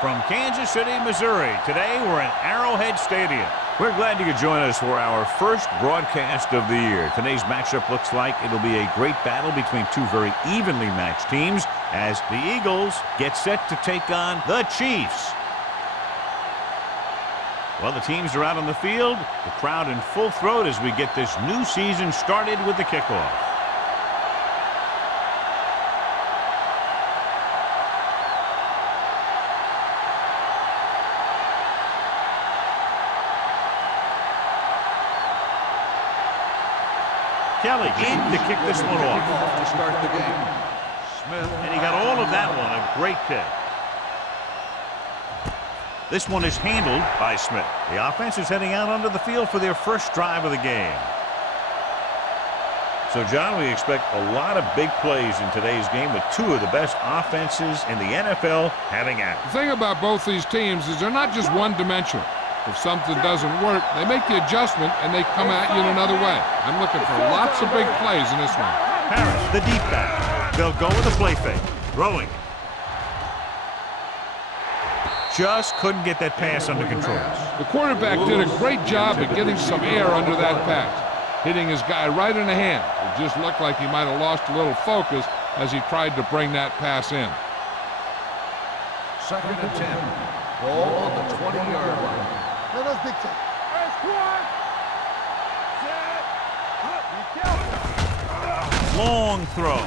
From Kansas City, Missouri, today we're in Arrowhead Stadium. We're glad you could join us for our first broadcast of the year. Today's matchup looks like it'll be a great battle between two very evenly matched teams as the Eagles get set to take on the Chiefs. Well, the teams are out on the field, the crowd in full throat as we get this new season started with the kickoff. Kelly in to kick this one off. To start the game. Smith. And he got all of that one. A great kick. This one is handled by Smith. The offense is heading out onto the field for their first drive of the game. So, John, we expect a lot of big plays in today's game with two of the best offenses in the NFL having at it. The thing about both these teams is they're not just one-dimensional. If something doesn't work, they make the adjustment and they come at you in another way. I'm looking for lots of big plays in this one. Harris, the deep back. They'll go with a play fake. Throwing. Just couldn't get that pass under control. The quarterback did a great job of getting some air under that pass, hitting his guy right in the hand. It just looked like he might have lost a little focus as he tried to bring that pass in. 2nd and 10. Ball on the 20-yard line. Long throw.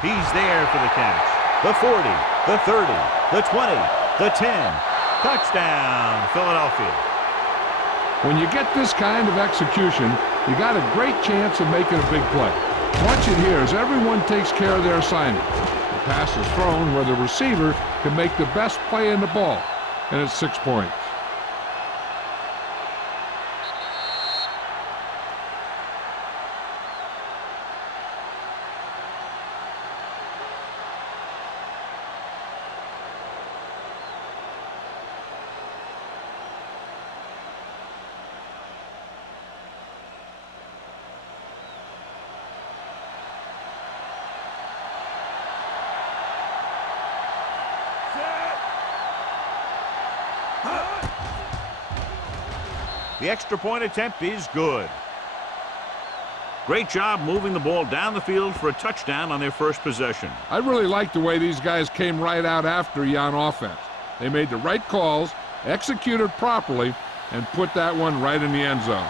He's there for the catch. The 40, the 30, the 20, the 10. Touchdown, Philadelphia. When you get this kind of execution, you got a great chance of making a big play. Watch it here as everyone takes care of their assignment. The pass is thrown where the receiver can make the best play in the ball, and it's 6 points. The extra point attempt is good. Great job moving the ball down the field for a touchdown on their first possession. I really like the way these guys came right out after you on offense. They made the right calls, executed properly, and put that one right in the end zone.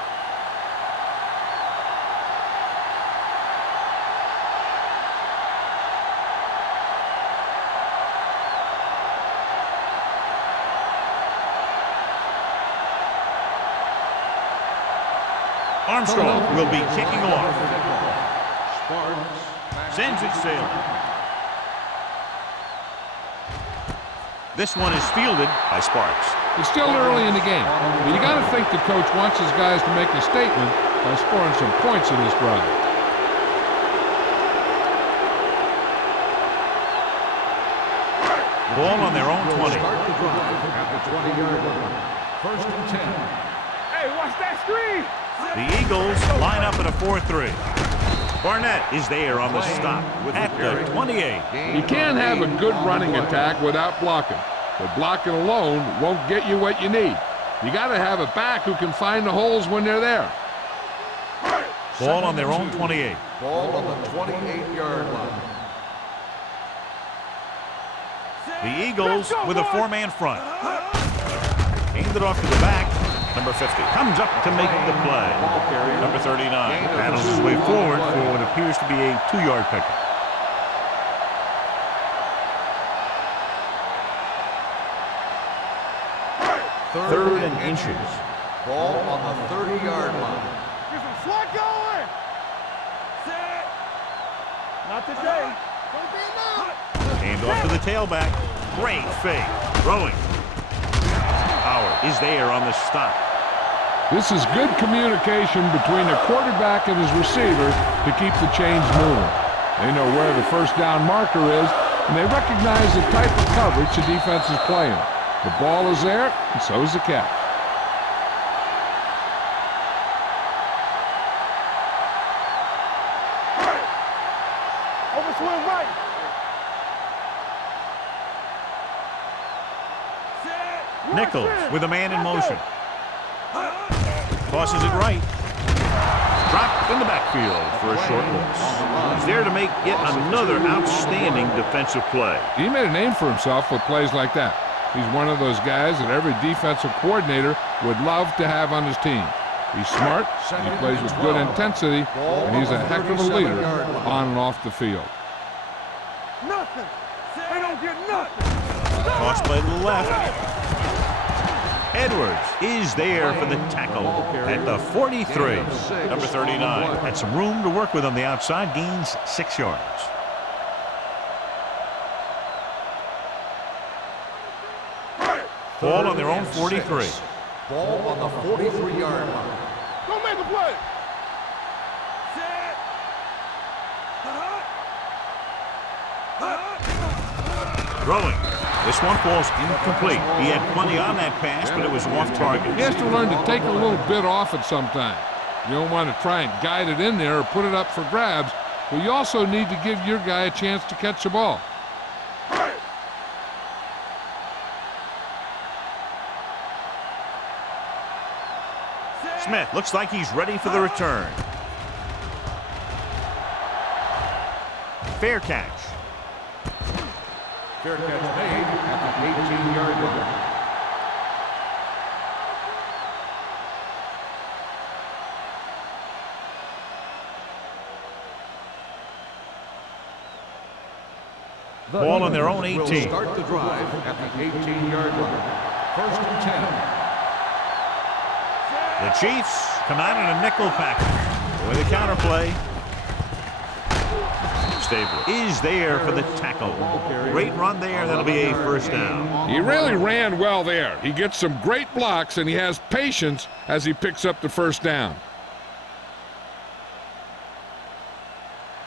Armstrong will be kicking off. Sends it sailing. This one is fielded by Sparks. It's still early in the game, but you got to think the coach wants his guys to make a statement by scoring some points in this drive. Ball on their own 20. Start the drive at the 20-yard line. 1st and 10. Hey, watch that screen! The Eagles line up in a 4-3. Barnett is there on the stop at the 28. You can't have a good running attack without blocking, but blocking alone won't get you what you need. You got to have a back who can find the holes when they're there. Ball on their own 28. Ball on the 28-yard line. The Eagles with a 4-man front. Aimed it off to the back. Number 50 comes up to make the play. Number 39 battles his way forward for what appears to be a 2-yard pickup. Third and inches. Ball on the 30-yard line. Get some slot going! Set! Not today. Don't be enough. Hand off to the tailback. Great fake. Throwing. Howard is there on the stop. This is good communication between the quarterback and his receiver to keep the chains moving. They know where the first down marker is, and they recognize the type of coverage the defense is playing. The ball is there, and so is the catch. Over swing right. Nichols with a man in motion. Tosses it right. Dropped in the backfield for a short loss. He's there to make yet another outstanding defensive play. He made a name for himself with plays like that. He's one of those guys that every defensive coordinator would love to have on his team. He's smart, he plays with good intensity, and he's a heck of a leader on and off the field. Nothing. They don't get nothing. Toss play to the left. Edwards is there for the tackle at the 43. Number 39 had some room to work with on the outside, gains 6 yards. Ball on their own 43. Ball on the 43-yard line. Go make a play. Throwing. This one falls incomplete. He had plenty on that pass, but it was off target. He has to learn to take a little bit off it sometime. You don't want to try and guide it in there or put it up for grabs, but you also need to give your guy a chance to catch the ball. Smith looks like he's ready for the return. Fair catch. Fair catch made at the 18-yard line. Ball on their own 18. Will start the drive at the 18-yard line. First and 10. The Chiefs come out in a nickel package with a counter play. Stabler is there for the tackle. Great run there. That'll be a first down. He really ran well there. He gets some great blocks, and he has patience as he picks up the first down.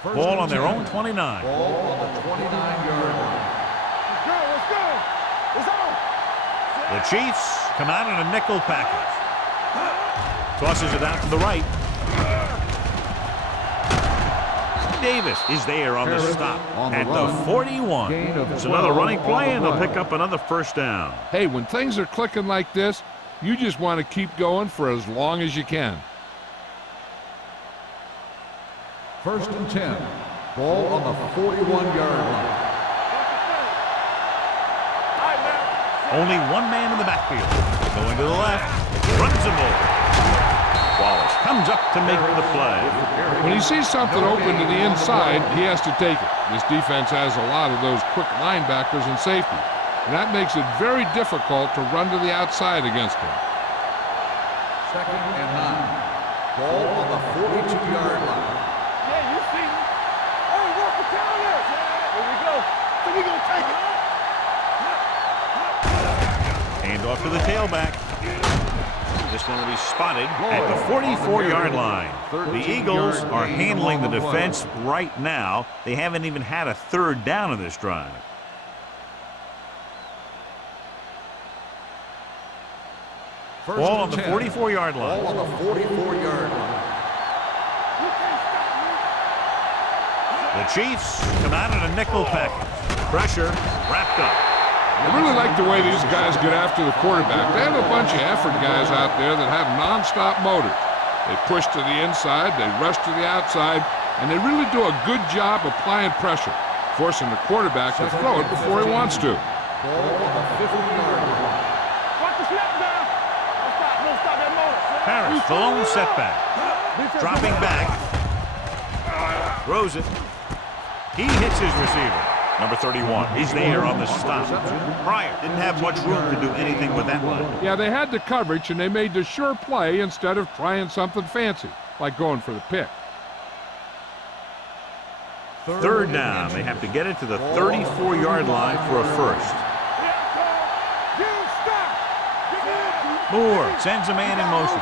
Ball on their own 29. Ball on the 29-yard line. Let's go. It's on. The Chiefs come out in a nickel package. Tosses it out to the right. Davis is there on the stop at the 41. It's another running play, and they'll pick up another first down. Hey, when things are clicking like this, you just want to keep going for as long as you can. First and 10. Ball on the 41-yard line. Only one man in the backfield. Going to the left. Runs him over. Wallace comes up to make the play. When he sees something open to the inside, he has to take it. This defense has a lot of those quick linebackers and safety, and that makes it very difficult to run to the outside against him. Second and 9. Ball on the 42-yard line. Yeah, you see me. Hey, work the counter. Here we go. So we gonna take it. Hand off to the tailback. This one will be spotted at the 44-yard line. The Eagles are handling the defense right now. They haven't even had a third down in this drive. Ball on the 44-yard line. Ball on the 44-yard line. The Chiefs come out in a nickel package. Pressure wrapped up. I really like the way these guys get after the quarterback. They have a bunch of effort guys out there that have nonstop motors. They push to the inside, they rush to the outside, and they really do a good job applying pressure, forcing the quarterback to throw it before he wants to. Ball on the 50-yard line. Watch the snap down. Don't stop that motor. Harris, the lone setback. Dropping back. Throws it. He hits his receiver. Number 31 is there on the stop. Pryor didn't have much room to do anything with that one. Yeah, they had the coverage, and they made the sure play instead of trying something fancy, like going for the pick. Third down. They have to get it to the 34-yard line for a first. Moore sends a man in motion.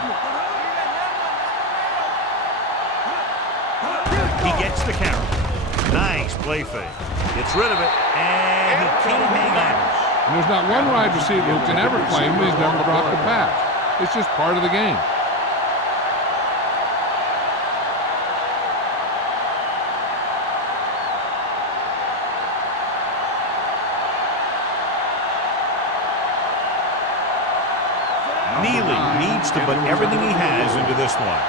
He gets the carry. Nice play fake. Gets rid of it, and he can't hang on. And there's not one wide receiver who can ever claim that he's never dropped a pass. It's just part of the game. Neely needs to put everything he has into this one.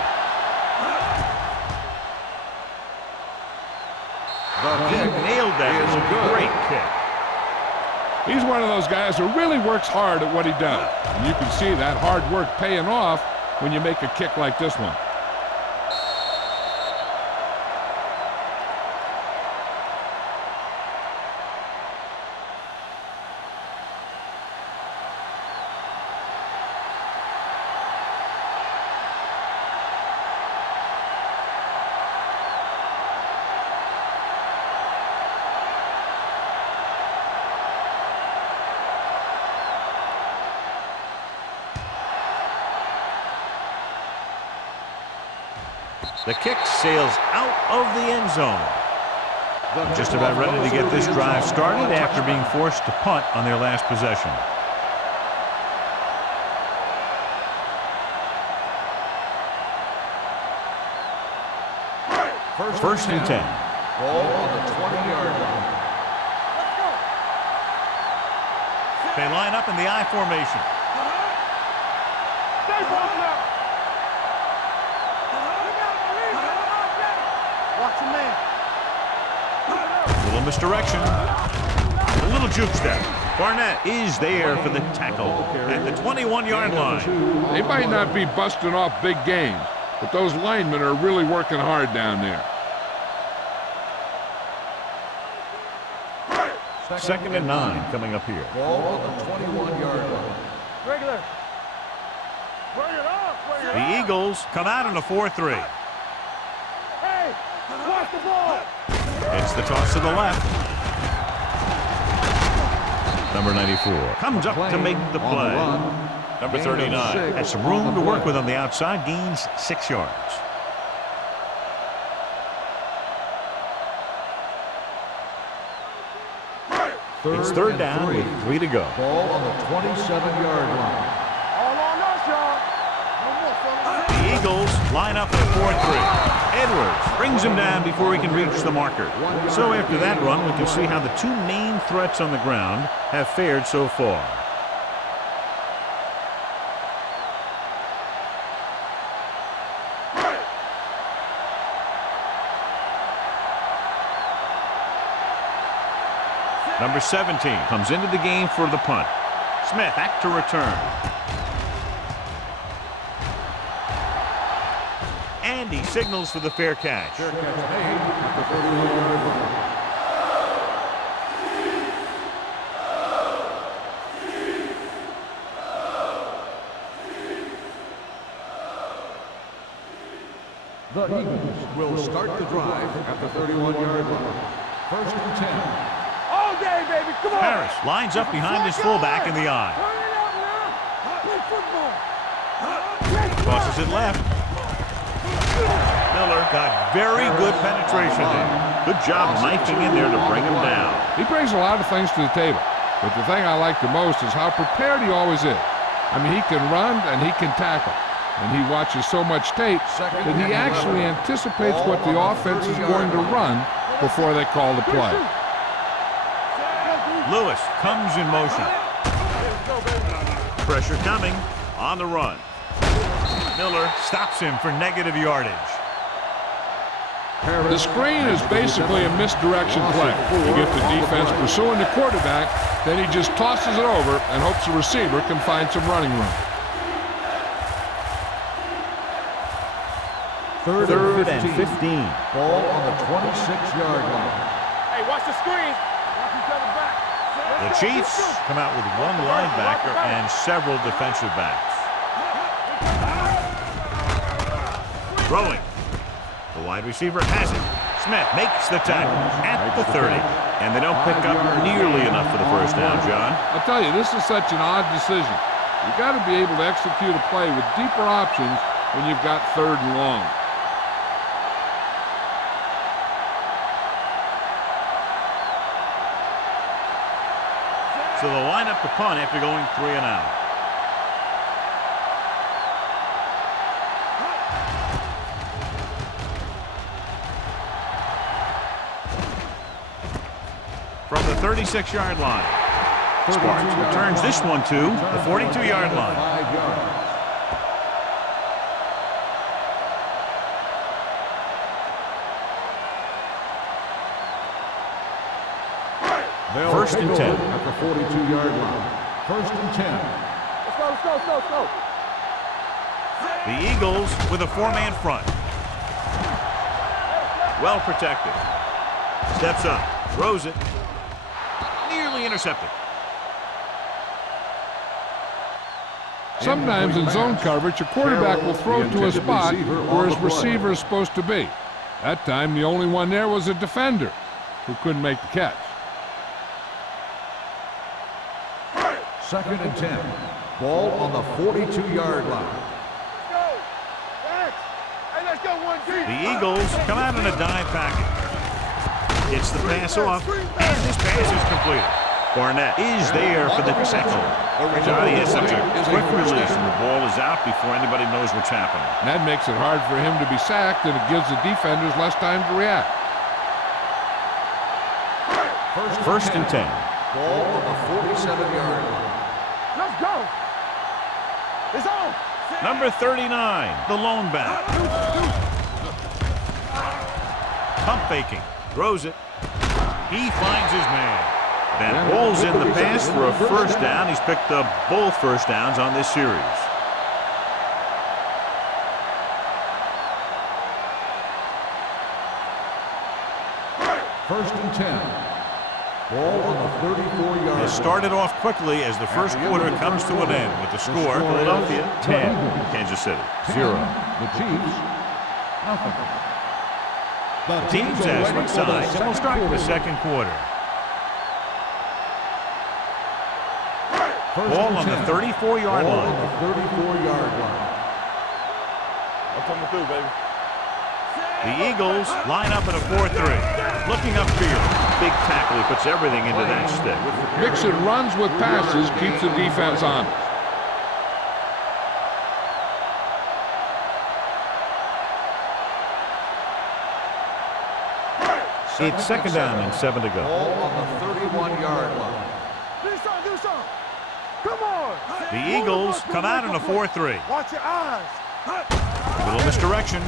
He nailed that. It's a great kick. He's one of those guys who really works hard at what he does. And you can see that hard work paying off when you make a kick like this one. The kick sails out of the end zone. Just about ready to get this drive started after being forced to punt on their last possession. First and 10. Ball on the 20-yard line. They line up in the I formation. Watch your man. A little misdirection. A little juke step. Barnett is there for the tackle at the 21-yard line. They might not be busting off big games, but those linemen are really working hard down there. Second and 9 coming up here. Ball on the 21-yard line. Regular. Bring it up. Bring it The up. Eagles come out in a 4-3. Hey, watch the ball. It's the toss to the left. Number 94 comes up to make the play. Number 39 has some room to work with on the outside, gains 6 yards. It's third down with 3 to go. Ball on the 27-yard line. All on us, y'all. No more, fellas. The Eagles line up in a 4-3. Edwards brings him down before he can reach the marker. So after that run, we can see how the two main threats on the ground have fared so far. Number 17 comes into the game for the punt. Smith back to return. And he signals for the fair catch. Fair catch made at the 31-yard line. The Eagles will start the drive at the 31-yard line. First and 10. All day, baby. Come on. Harris lines up behind his fullback in the eye. Turn it out now. Play football. Crosses it left. Miller got very good penetration there. Good job knifing in there to bring him down. He brings a lot of things to the table, but the thing I like the most is how prepared he always is. I mean, he can run and he can tackle, and he watches so much tape that he actually anticipates what the offense is going to run before they call the play. Lewis comes in motion. Pressure coming on the run. Miller stops him for negative yardage. The screen is basically a misdirection play. You get the defense pursuing the quarterback, then he just tosses it over and hopes the receiver can find some running room. Third and 15. Ball on the 26-yard line. Hey, watch the screen. Watch each other back. The Chiefs come out with one linebacker and several defensive backs. Throwing. The wide receiver has it. Smith makes the tackle at the 30. And they don't pick up nearly enough for the first down, John. I'll tell you, this is such an odd decision. You've got to be able to execute a play with deeper options when you've got third and long. So they'll line up the punt after going 3 and out. From the 36-yard line. Sparks returns this one to the 42-yard line. 5 yards. First and 10. At the 42-yard line. First and 10. Let's go. The Eagles with a 4-man front. Well protected. Steps up. Throws it. Nearly intercepted. Sometimes in zone coverage, a quarterback will throw to a spot where his receiver is supposed to be. That time, the only one there was a defender who couldn't make the catch. Second and 10. Ball on the 42-yard line. Let's go one deep. The Eagles come out in a dive package. Gets the pass off, and this pass is completed. Barnett is there for the tackle. Johnny has such a quick release, and the ball is out before anybody knows what's happening. And that makes it hard for him to be sacked, and it gives the defenders less time to react. First and 10. Ball on the 47-yard line. Let's go. It's on. Number 39, the lone back. Pump faking. Throws it. He finds his man. And rolls in the pass for a first down. He's picked up both first downs on this series. First and 10. Ball on the 34-yard line. It started off quickly as the first quarter comes to an end with the score Philadelphia 10, Kansas City 0. The Chiefs, nothing. The teams as switch sides, and we'll start the second quarter. Ball on the 34-yard Ball line. on the 34-yard line. I'm coming through, baby. The Eagles line up in a 4-3. Looking upfield. Big tackle. He puts everything into that stick. Mixing runs with passes keeps the defense honest. It's second down and 7 to go. Ball on the 31-yard line. Do something. Come on. The Eagles come out in a 4-3. Watch your eyes. Little misdirection.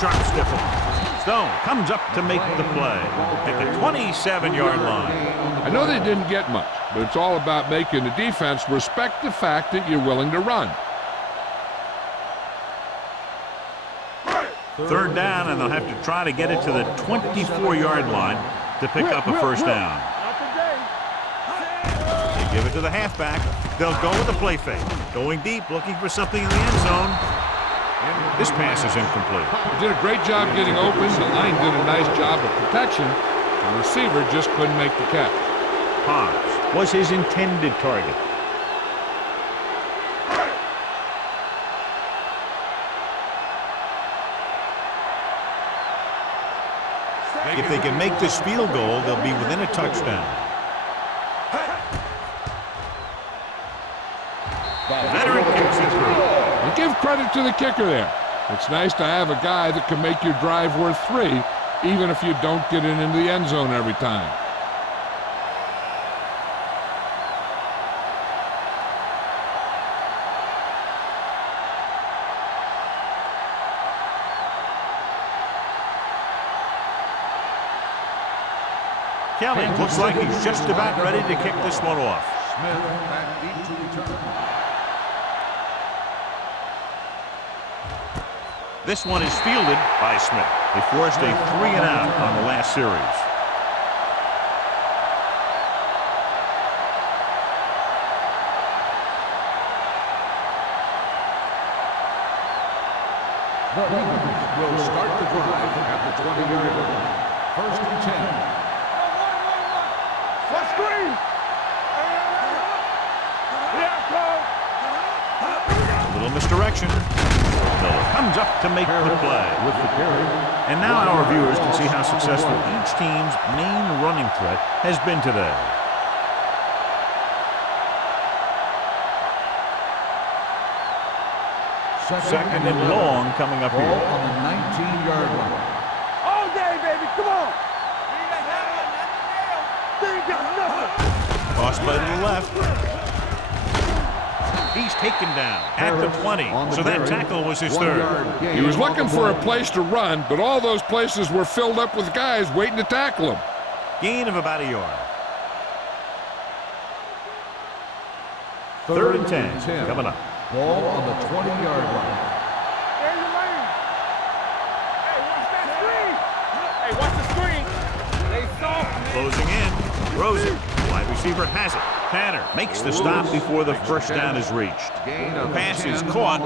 Sharp stifle. Stone comes up to make the play at the 27-yard line. I know they didn't get much, but it's all about making the defense respect the fact that you're willing to run. Third down, and they'll have to try to get it to the 24-yard line to pick up a first down. Not today. They give it to the halfback. They'll go with the play fake. Going deep, looking for something in the end zone. And this pass is incomplete. He did a great job getting open. The line did a nice job of protection. The receiver just couldn't make the catch. Hobbs was his intended target. If they can make this field goal, they'll be within a touchdown. Veteran kicks it through. And give credit to the kicker there. It's nice to have a guy that can make your drive worth 3, even if you don't get it into the end zone every time. Kelly looks like he's just about ready to kick this one off. Smith back deep to return. This one is fielded by Smith. They forced a 3-and-out on the last series. The Eagles will start the drive at the 20-yard line. First and 10. Let's screen. Little misdirection. Miller comes up to make the play. With the carry. And now our viewers can see how successful each team's main running threat has been today. Second and long coming up Ball here. on the 19-yard line. All day, baby. Come on. They ain't got nothing. Toss Pass play to the left. He's taken down at the 20. So that tackle was his third. He was looking for a place to run, but all those places were filled up with guys waiting to tackle him. Gain of about a yard. 3rd and 10 coming up. Ball on the 20-yard line. There's your lane. Hey, watch that screen. Hey, watch the screen. They soft. Closing in. Throws it. Wide receiver has it. Tanner makes the stop before the first down is reached. The pass is caught,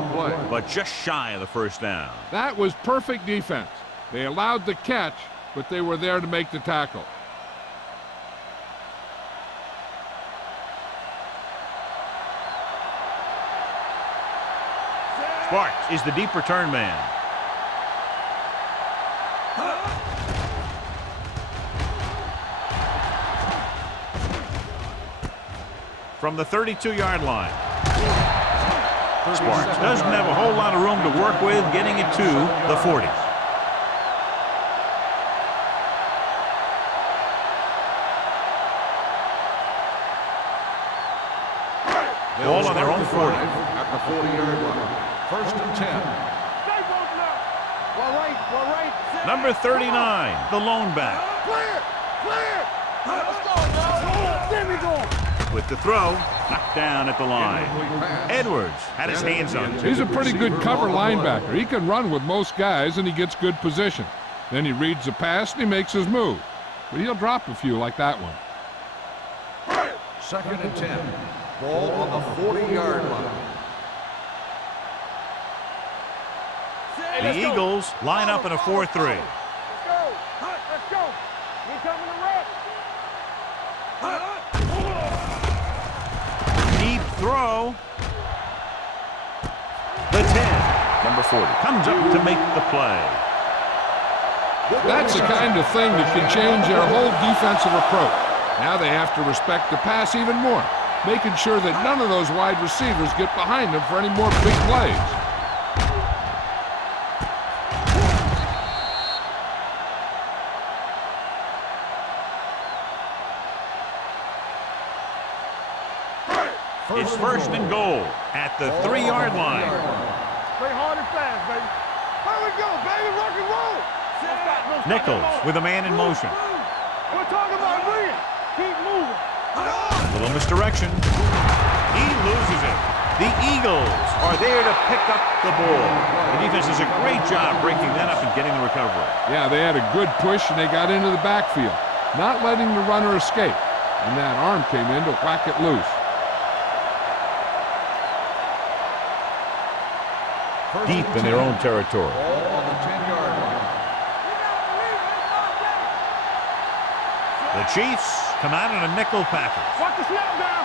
but just shy of the first down. That was perfect defense. They allowed the catch, but they were there to make the tackle. Sparks is the deep return man. From the 32-yard line. Sparks doesn't have a whole lot of room to work with, getting it to the 40. Ball on their own 40. At the 40-yard line. 1st and 10. Stay both left. Well right. Number 39, the lone back. Clear. Let's go, now. There we go. With the throw, knocked down at the line. Edwards had his hands on it. He's a pretty good cover linebacker. He can run with most guys, and he gets good position. Then he reads the pass, and he makes his move. But he'll drop a few like that one. 2nd and 10. Ball on the 40-yard line. The Eagles line up in a 4-3. Let's go. We coming to rep. Deep throw. The 10, number 40, comes up to make the play. That's the kind of thing that can change their whole defensive approach. Now they have to respect the pass even more, making sure that none of those wide receivers get behind them for any more big plays. It's 1st and goal at the 3-yard line. Play hard and fast, baby. Here we go, baby. Rock and roll. Nichols with a man in motion. We're talking about brilliant. Keep moving. A little misdirection. He loses it. The Eagles are there to pick up the ball. The defense does a great job breaking that up and getting the recovery. Yeah, they had a good push, and they got into the backfield, not letting the runner escape. And that arm came in to whack it loose. Deep in their own territory. Ball on the 10-yard line. The Chiefs come out in a nickel package. Watch the snap down.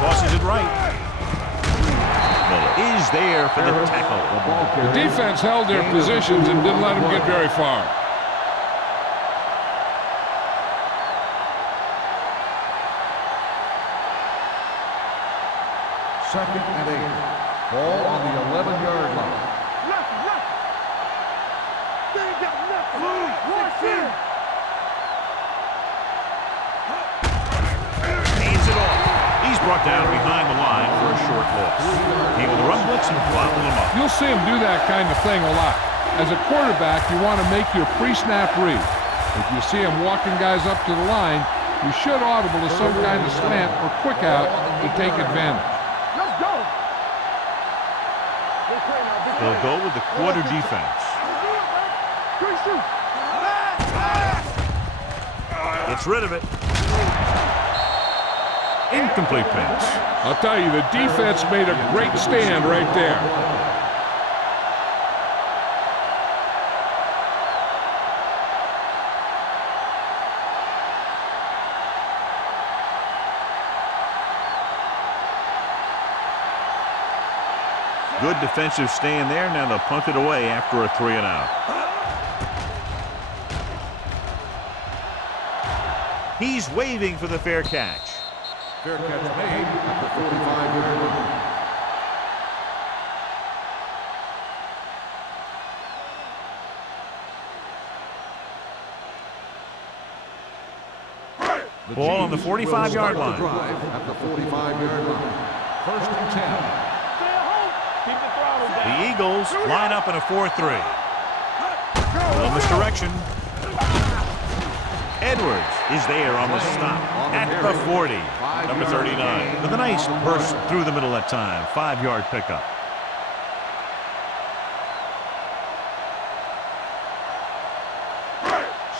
Tosses it right. Miller is there for the tackle. The defense held their positions and didn't let them get very far. Second and 8. Ball on the 11-yard line. Left. They ain't got nothing. Watch in. Hands it off. He's brought down behind the line for a short loss. Came with a run blitz and fouled him up. You'll see him do that kind of thing a lot. As a quarterback, you want to make your pre-snap read. If you see him walking guys up to the line, you should audible to some kind of slant or quick out to take advantage. Let's go. They'll go with the quarter defense. Gets rid of it. Incomplete pass. I'll tell you, the defense made a great stand right there. Good defensive stand there. Now they'll punt it away after a 3-and-out. He's waving for the fair catch. Fair catch made at the 45-yard line. Ball on the 45-yard line. Drive at the 45-yard line. First and 10. Keep the throttle down. The Eagles line up in a 4-3. Little misdirection. Edwards is there on the stop at the 40. Number 39 with a nice burst through the middle that time. 5-yard pickup.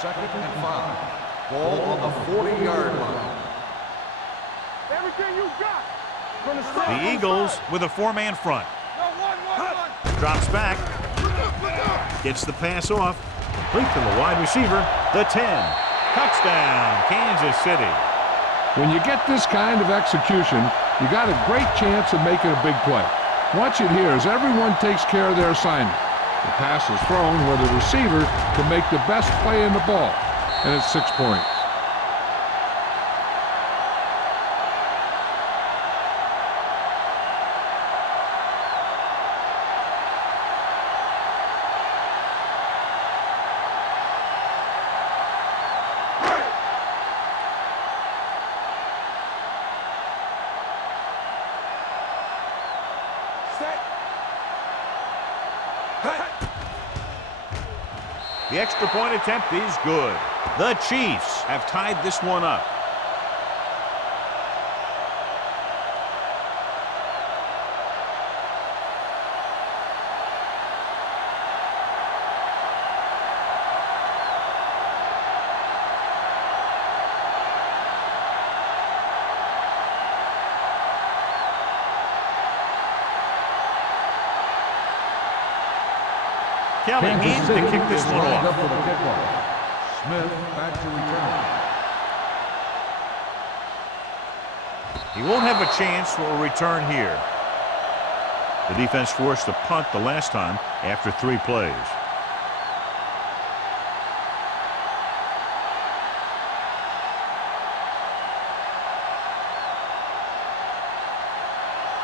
Second and 5. Ball on the 40-yard line. Everything you got. The Eagles with a 4-man front. No, one. Drops back. Gets the pass off. Complete to the wide receiver. The 10. Touchdown, Kansas City. When you get this kind of execution, you got a great chance of making a big play. Watch it here as everyone takes care of their assignment. The pass is thrown where the receiver can make the best play in the ball, and it's 6 points. The extra point attempt is good. The Chiefs have tied this one up. Kelly needs to kick this one off. Up for the kickoff. Smith back to return. He won't have a chance for a return here. The defense forced a punt the last time after 3 plays.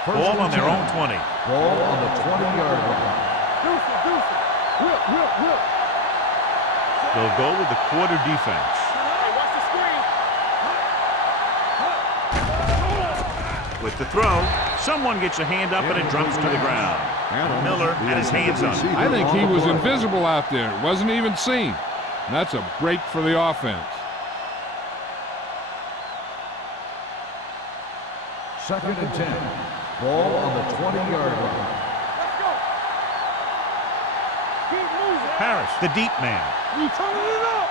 Ball on their own 20. Ball on the 20-yard line. Deuce. Whip. They'll go with the quarter defense. Hey, watch the screen. With the throw, someone gets a hand up and it drops to the ground. Miller had his hands on it. I think he was invisible out there. Wasn't even seen. And that's a break for the offense. Second and 10. Ball on the 20-yard line. Let's go. Keep moving. Harris, the deep man. We turning it up.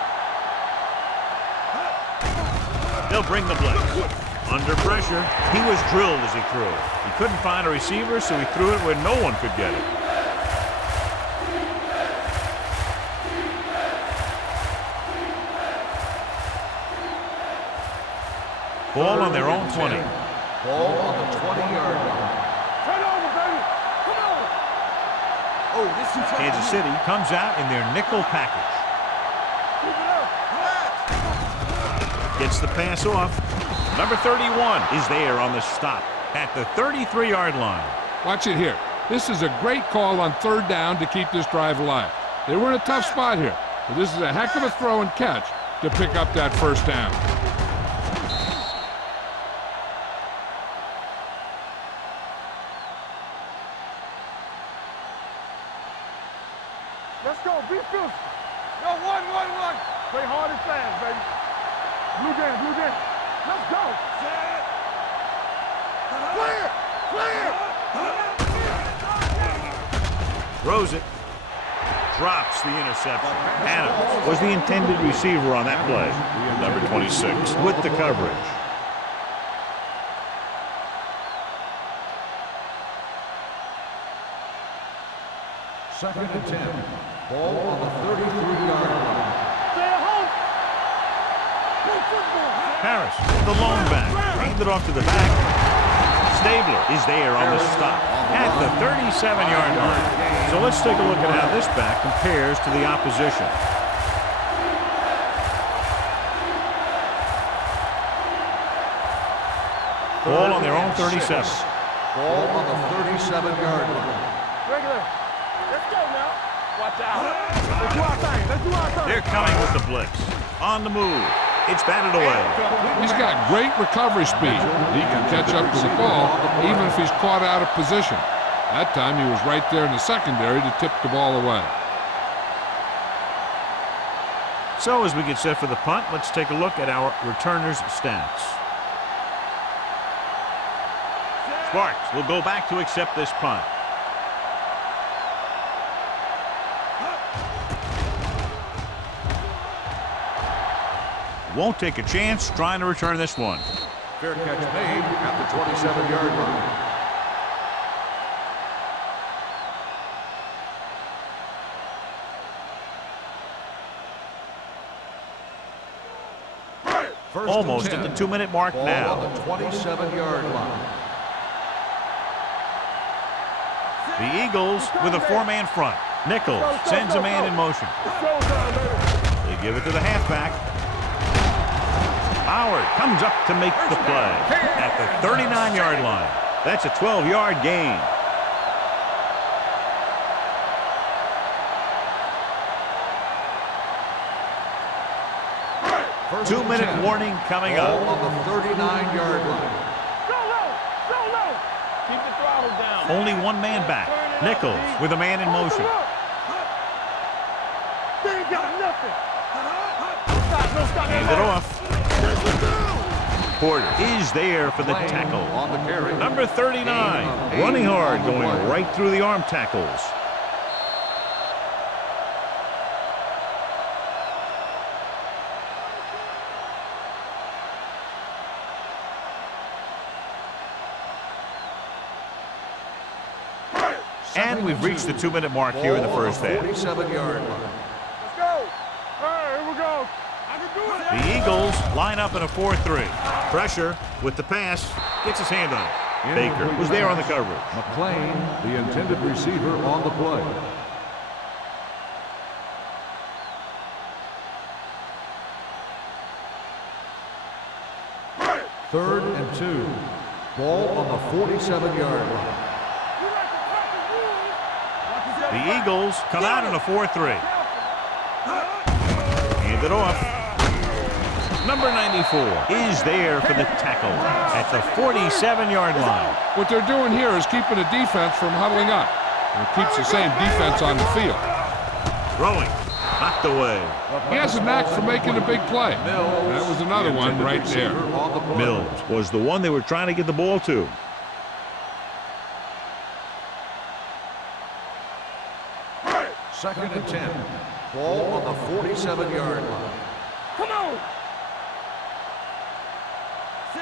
They'll bring the blitz. Under pressure, he was drilled as he threw. He couldn't find a receiver, so he threw it where no one could get it. Ball on their own 20. Ball on the 20-yard line. Turn over, baby. Come on. Oh, this is Kansas City comes out in their nickel package. Keep it up. Gets the pass off. Number 31 is there on the stop at the 33-yard line. Watch it here. This is a great call on 3rd down to keep this drive alive. They were in a tough spot here, but this is a heck of a throw and catch to pick up that 1st down. Let's go. Be fierce. No, one. Play hard and fast, baby. Blue jam. Let's go. Clear. Throws it. Drops the interception. Adams was the intended receiver on that play. Number 26 with the coverage. Second and 10. Ball on the 33-yard line. Stay at home. Play football. Harris, the lone back, handed off to the back. Stabler is there on the stop at the 37-yard line. So let's take a look at how this back compares to the opposition. Ball on their own 37. Ball on the 37-yard line. Regular. Let's go now. Watch out. Let's do our thing. They're coming with the blitz. On the move. It's batted away. He's got great recovery speed. He can catch up to the ball even if he's caught out of position. That time he was right there in the secondary to tip the ball away. So as we get set for the punt, let's take a look at our returners' stats. Sparks will go back to accept this punt. Won't take a chance trying to return this one. Fair catch made at the 27-yard line. Almost at the 2-minute mark Ball now. on the 27-yard line. The Eagles with a 4-man front. Nichols sends a man in motion. They give it to the halfback. Howard comes up to make the play at the 39-yard line. That's a 12-yard gain. First 2-minute 10. warning coming Ball up. on the 39-yard line. Go low. Go low. Keep the throttle down. Only one man back. Nichols with a man in motion. They ain't got nothing. Stop. Hand it off. Porter is there for the tackle. On the carry. Number 39, running hard, going right through the arm tackles. And we've reached the 2-minute mark here in the first half. 47-yard line. Let's go. All right, here we go. I can do it. The Eagles line up in a 4-3. Pressure with the pass. Gets his hand on it. Baker was there on the coverage. McLean, the intended receiver, on the play. Third and 2. Ball on the 47-yard line. The Eagles come out in a 4-3. Hand it off. Number 94 is there for the tackle at the 47-yard line. What they're doing here is keeping the defense from huddling up. And it keeps the same defense on the field. Throwing. Knocked away. He has a knack for making a big play. That was another one right there. Mills was the one they were trying to get the ball to. Second and 10. Ball on the 47-yard line. Come on.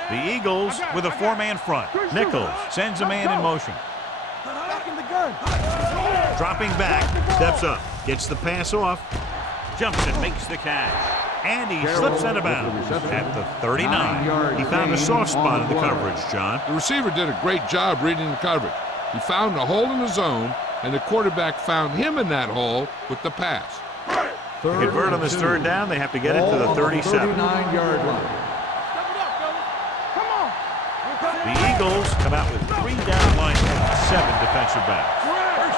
The Eagles with a 4-man front. Nichols sends a man in motion. Back in the gun. Dropping back, steps up, gets the pass off, jumps and makes the catch. And he slips out of bounds at the 39. He found a soft spot in the coverage, John. The receiver did a great job reading the coverage. He found a hole in the zone, and the quarterback found him in that hole with the pass. To convert on this third down, they have to get it to the 37. 39-yard line. Step it up, fellas. Come on. The Eagles come out with 3 down lines and 7 defensive backs.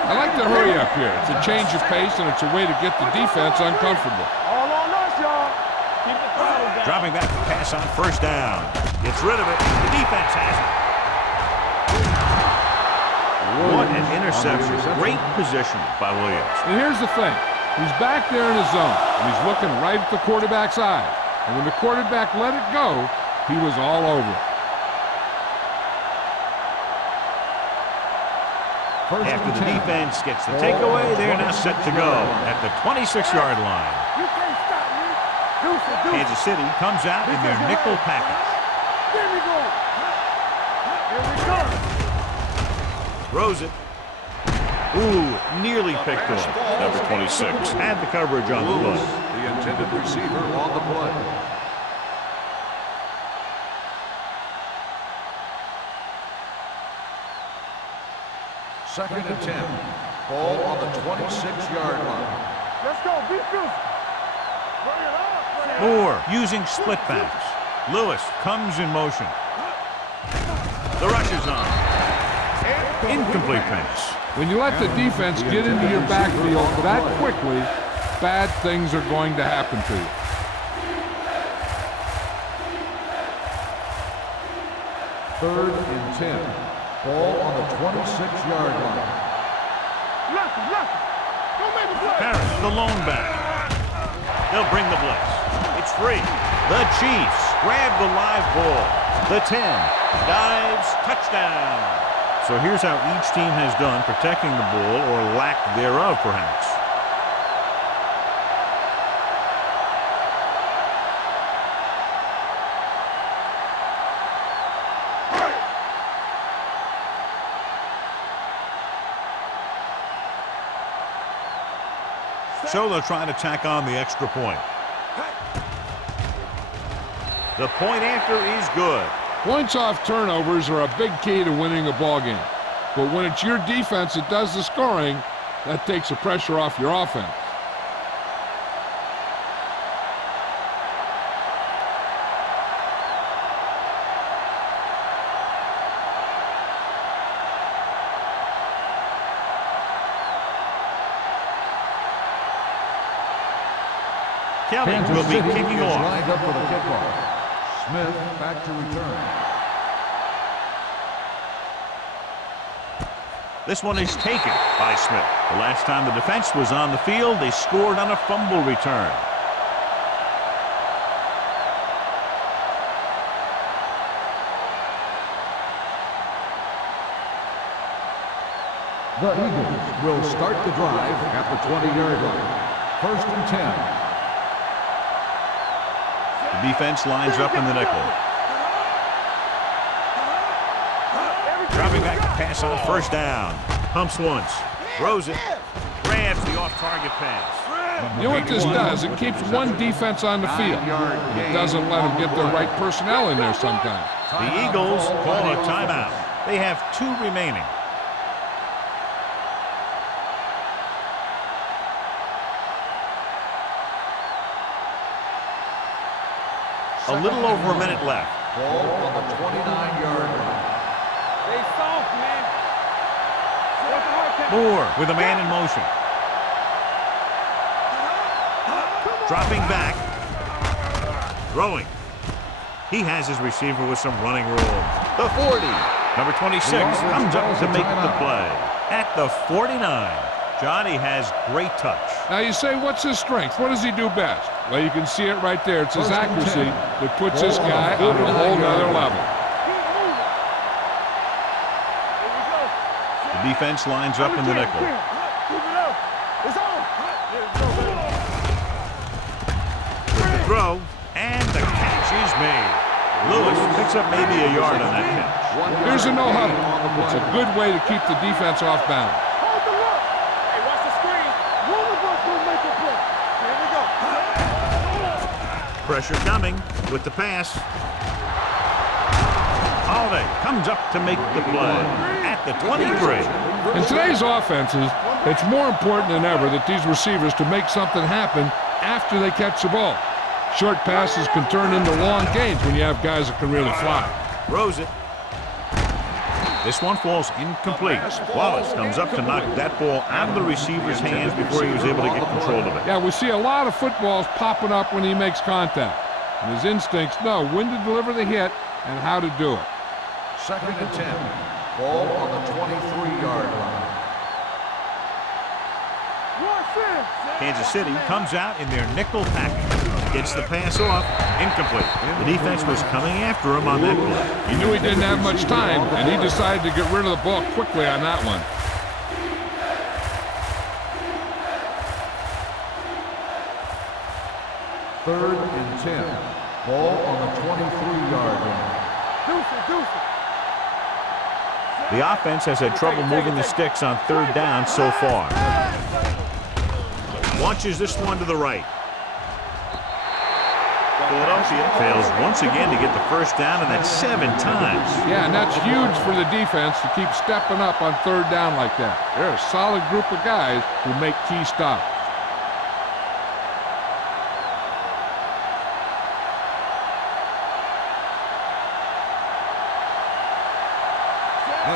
I like to hurry up here. It's a change of pace, and it's a way to get the defense uncomfortable. All on us, y'all. Keep the throttle down. Dropping back to pass on first down. Gets rid of it. The defense has it. What an interception. Great position by Williams. And here's the thing. He's back there in his zone, and he's looking right at the quarterback's eyes. And when the quarterback let it go, he was all over it. After the defense gets the takeaway, they're now set to go at the 26-yard line. You can't stop me. Deuce. Kansas City comes out in their nickel package. Here we go. Here we go. Throws it. Ooh, nearly picked off. Number 26 had the coverage on the play. The intended receiver on the play. Second and 10. Ball on the 26-yard line. Let's go. Be fierce. Bring it up. Moore using split backs. Lewis comes in motion. The rush is on. Incomplete pass. When you let the defense get into your backfield that quickly, bad things are going to happen to you. 3rd and 10. Ball on the 26-yard line. Lucky. Don't make the play. Harris, the lone back. They'll bring the blitz. It's free. The Chiefs grab the live ball. The 10 dives, touchdown. So here's how each team has done protecting the ball, or lack thereof, perhaps. So they'll try to tack on the extra point. The point after is good. Points off turnovers are a big key to winning a ball game. But when it's your defense that does the scoring, that takes the pressure off your offense. Kelly will be kicking off. Lined up for the kickoff. Smith back to return. This one is taken by Smith. The last time the defense was on the field, they scored on a fumble return. The Eagles will start the drive at the 20-yard line. 1st and 10. The defense lines up in the nickel. Dropping back to pass on 1st down. Pumps once. Throws it. Grabs the off-target pass. You know what this does? It keeps one defense on the field. It doesn't let them get the right personnel in there sometimes. The Eagles call a timeout. They have 2 remaining. A little over a minute left. Ball on the 29-yard line. They soft, man. Moore with a man in motion. Dropping back. Throwing. He has his receiver with some running room. The 40. Number 26 comes up to make the play. At the 49. Johnny has great touch. Now you say, what's his strength? What does he do best? Well, you can see it right there. It's his accuracy that puts this guy on a whole nother level. The defense lines up in the nickel. With the throw, and the catch is made. Lewis picks up maybe a yard on that catch. Here's a no-huddle. It's a good way to keep the defense off balance. Pressure coming with the pass. Holiday comes up to make the play at the 23. In today's offenses, it's more important than ever that these receivers to make something happen after they catch the ball. Short passes can turn into long gains when you have guys that can really fly. Throws it. This one falls incomplete. Wallace comes up to knock that ball out of the receiver's hands before he was able to get control of it. Yeah, we see a lot of footballs popping up when he makes contact. And his instincts know when to deliver the hit and how to do it. 2nd and 10. Ball on the 23-yard line. Kansas City comes out in their nickel package. Gets the pass off. Incomplete. The defense was coming after him on that play. He knew he didn't have much time, and he decided to get rid of the ball quickly on that one. 3rd and 10. Ball on the 23-yard line. The offense has had trouble moving the sticks on 3rd down so far. Launches this one to the right. Philadelphia fails once again to get the 1st down, and that's 7 times. Yeah, and that's huge for the defense to keep stepping up on 3rd down like that. They're a solid group of guys who make key stops.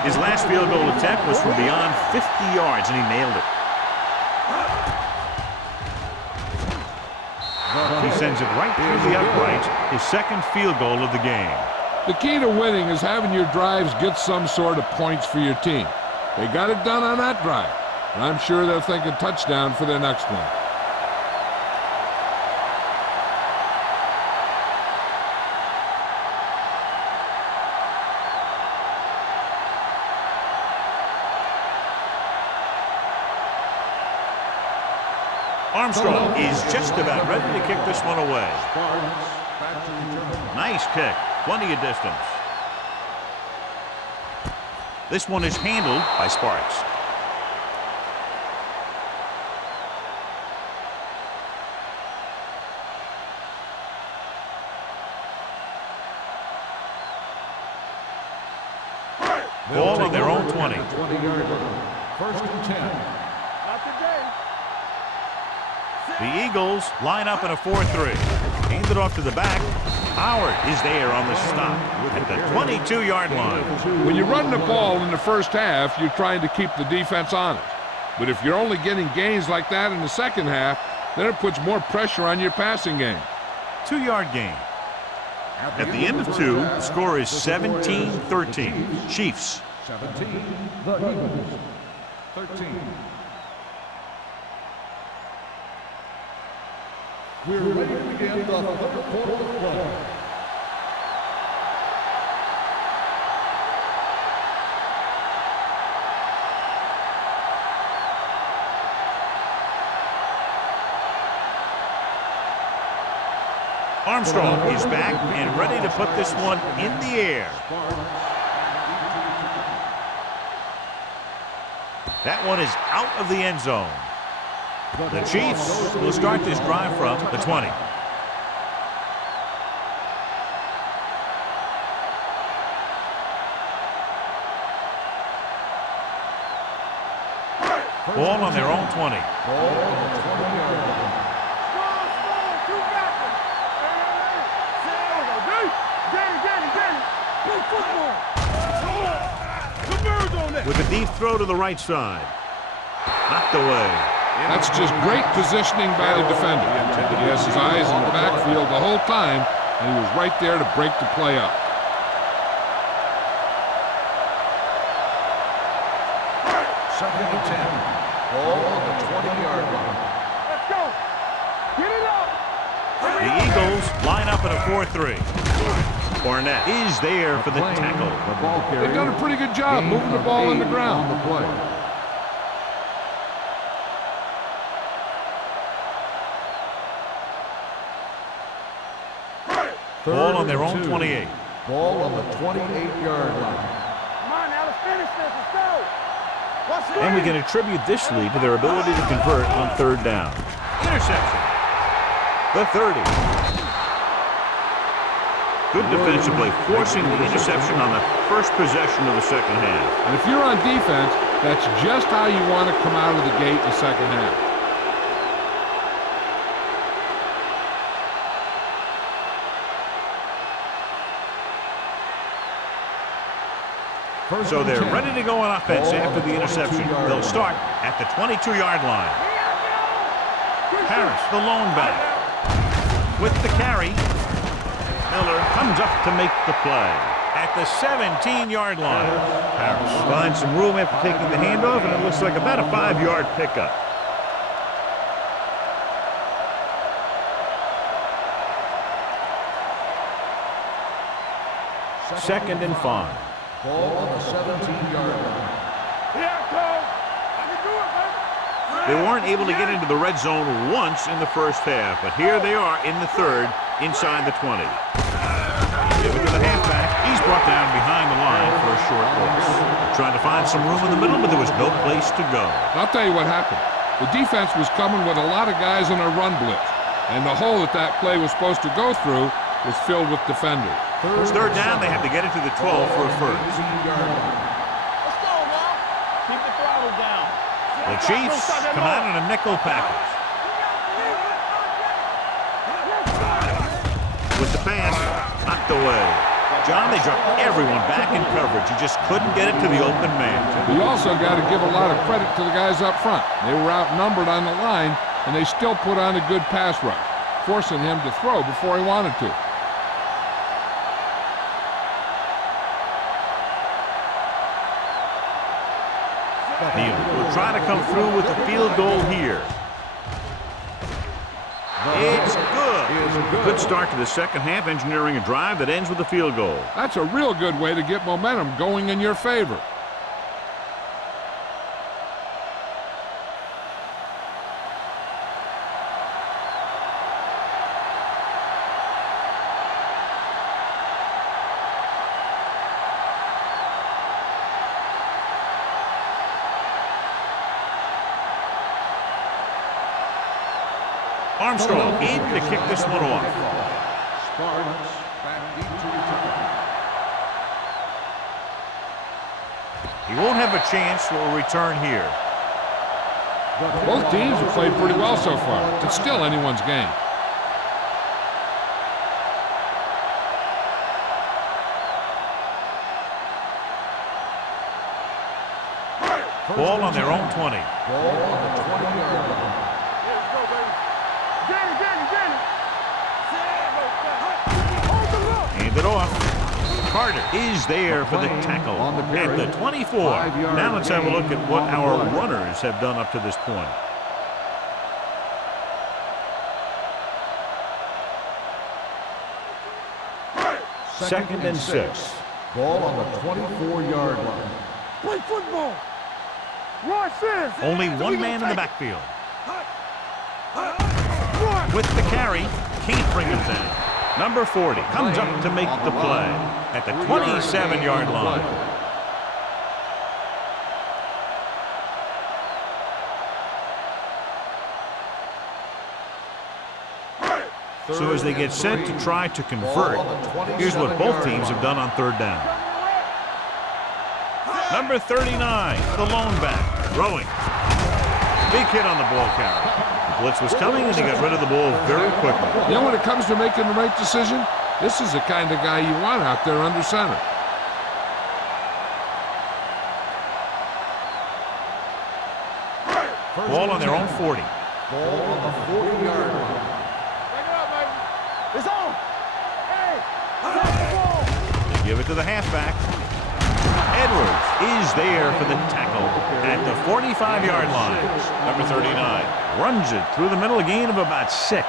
His last field goal attempt was from beyond 50 yards, and he nailed it. He sends it right through the uprights, his 2nd field goal of the game. The key to winning is having your drives get some sort of points for your team. They got it done on that drive, and I'm sure they're thinking touchdown for their next one. Armstrong is just about ready to kick this one away. Nice kick, plenty of distance. This one is handled by Sparks. Ball on their own 20. 20-yard line. First and 10. Not today. The Eagles line up in a 4-3. Hand it off to the back. Howard is there on the stop at the 22-yard line. When you run the ball in the first half, you're trying to keep the defense honest. But if you're only getting gains like that in the second half, then it puts more pressure on your passing game. 2-yard gain. At the end of 2, the score is 17-13. Chiefs. 17. The Eagles. 13. We're ready to begin the third quarter of play. Armstrong is back and ready to put this one in the air. That one is out of the end zone. The Chiefs will start this drive from the 20. Ball on their own 20. With a deep throw to the right side. Knocked away. That's just great positioning by the defender. He has his eyes in the backfield the whole time, and he was right there to break the play up. Second and 10. Ball on the 20-yard line. Let's go. Get it up. The Eagles line up in a 4-3. Barnett is there for the tackle. They've done a pretty good job moving the ball on the ground. Ball on their own 28. Ball on the 28-yard line. Come on now, let's finish this. Let's go. What's And we can attribute this lead to their ability to convert on third down. Interception. The 30. Good defensive play, forcing the interception on the first possession of the second half. And if you're on defense, that's just how you want to come out of the gate in the second half. So they're ready to go on offense after the interception. They'll start at the 22-yard line. Harris, the lone back. With the carry, Miller comes up to make the play at the 17-yard line. Harris finds some room after taking the handoff, and it looks like about a 5-yard pickup. Second and 5. Ball on the 17-yard line. Here I go. I can do it, baby. They weren't able to get into the red zone once in the first half, but here they are in the third, inside the 20. Give it to the halfback. He's brought down behind the line for a short loss. Trying to find some room in the middle, but there was no place to go. I'll tell you what happened. The defense was coming with a lot of guys in a run blitz, and the hole that play was supposed to go through was filled with defenders. It's third down. They have to get it to the 12 for a first. Let's go now. Keep the throttle down. The Chiefs come out in a nickel package. With the pass, knocked away. John, they dropped everyone back in coverage. You just couldn't get it to the open man. You also got to give a lot of credit to the guys up front. They were outnumbered on the line, and they still put on a good pass rush, forcing him to throw before he wanted to. Neal will try to come through with the field goal here. It's good. Good start to the second half, engineering a drive that ends with a field goal. That's a real good way to get momentum going in your favor. Armstrong in to kick this one off. Sparks back deep to return. He won't have a chance for a return here. Both teams have played pretty well so far. It's still anyone's game. Ball on their own 20. Ball on the 20-yard line. Let's go, baby. Get it. Hand it off. Carter is there for the tackle at the 24. Now let's have a look at what our runners have done up to this point. Second and 6. Ball on the 24-yard line. Play football. Run, sis. Only one man in the backfield. With the carry, can't bring him down. Number 40 comes up to make the play at the 27-yard line. So as they get set to try to convert, here's what both teams have done on third down. Number 39, the lone back, throwing. Big hit on the ball carrier. The blitz was coming, and he got rid of the ball very quickly. You know, when it comes to making the right decision, this is the kind of guy you want out there under center. Ball on their own 40. Ball on the 40-yard line. Bring it up, baby. It's on. Hey, pass the ball. They give it to the halfback. Edwards is there for the tackle at the 45-yard line. Number 39 runs it through the middle, a gain of about 6.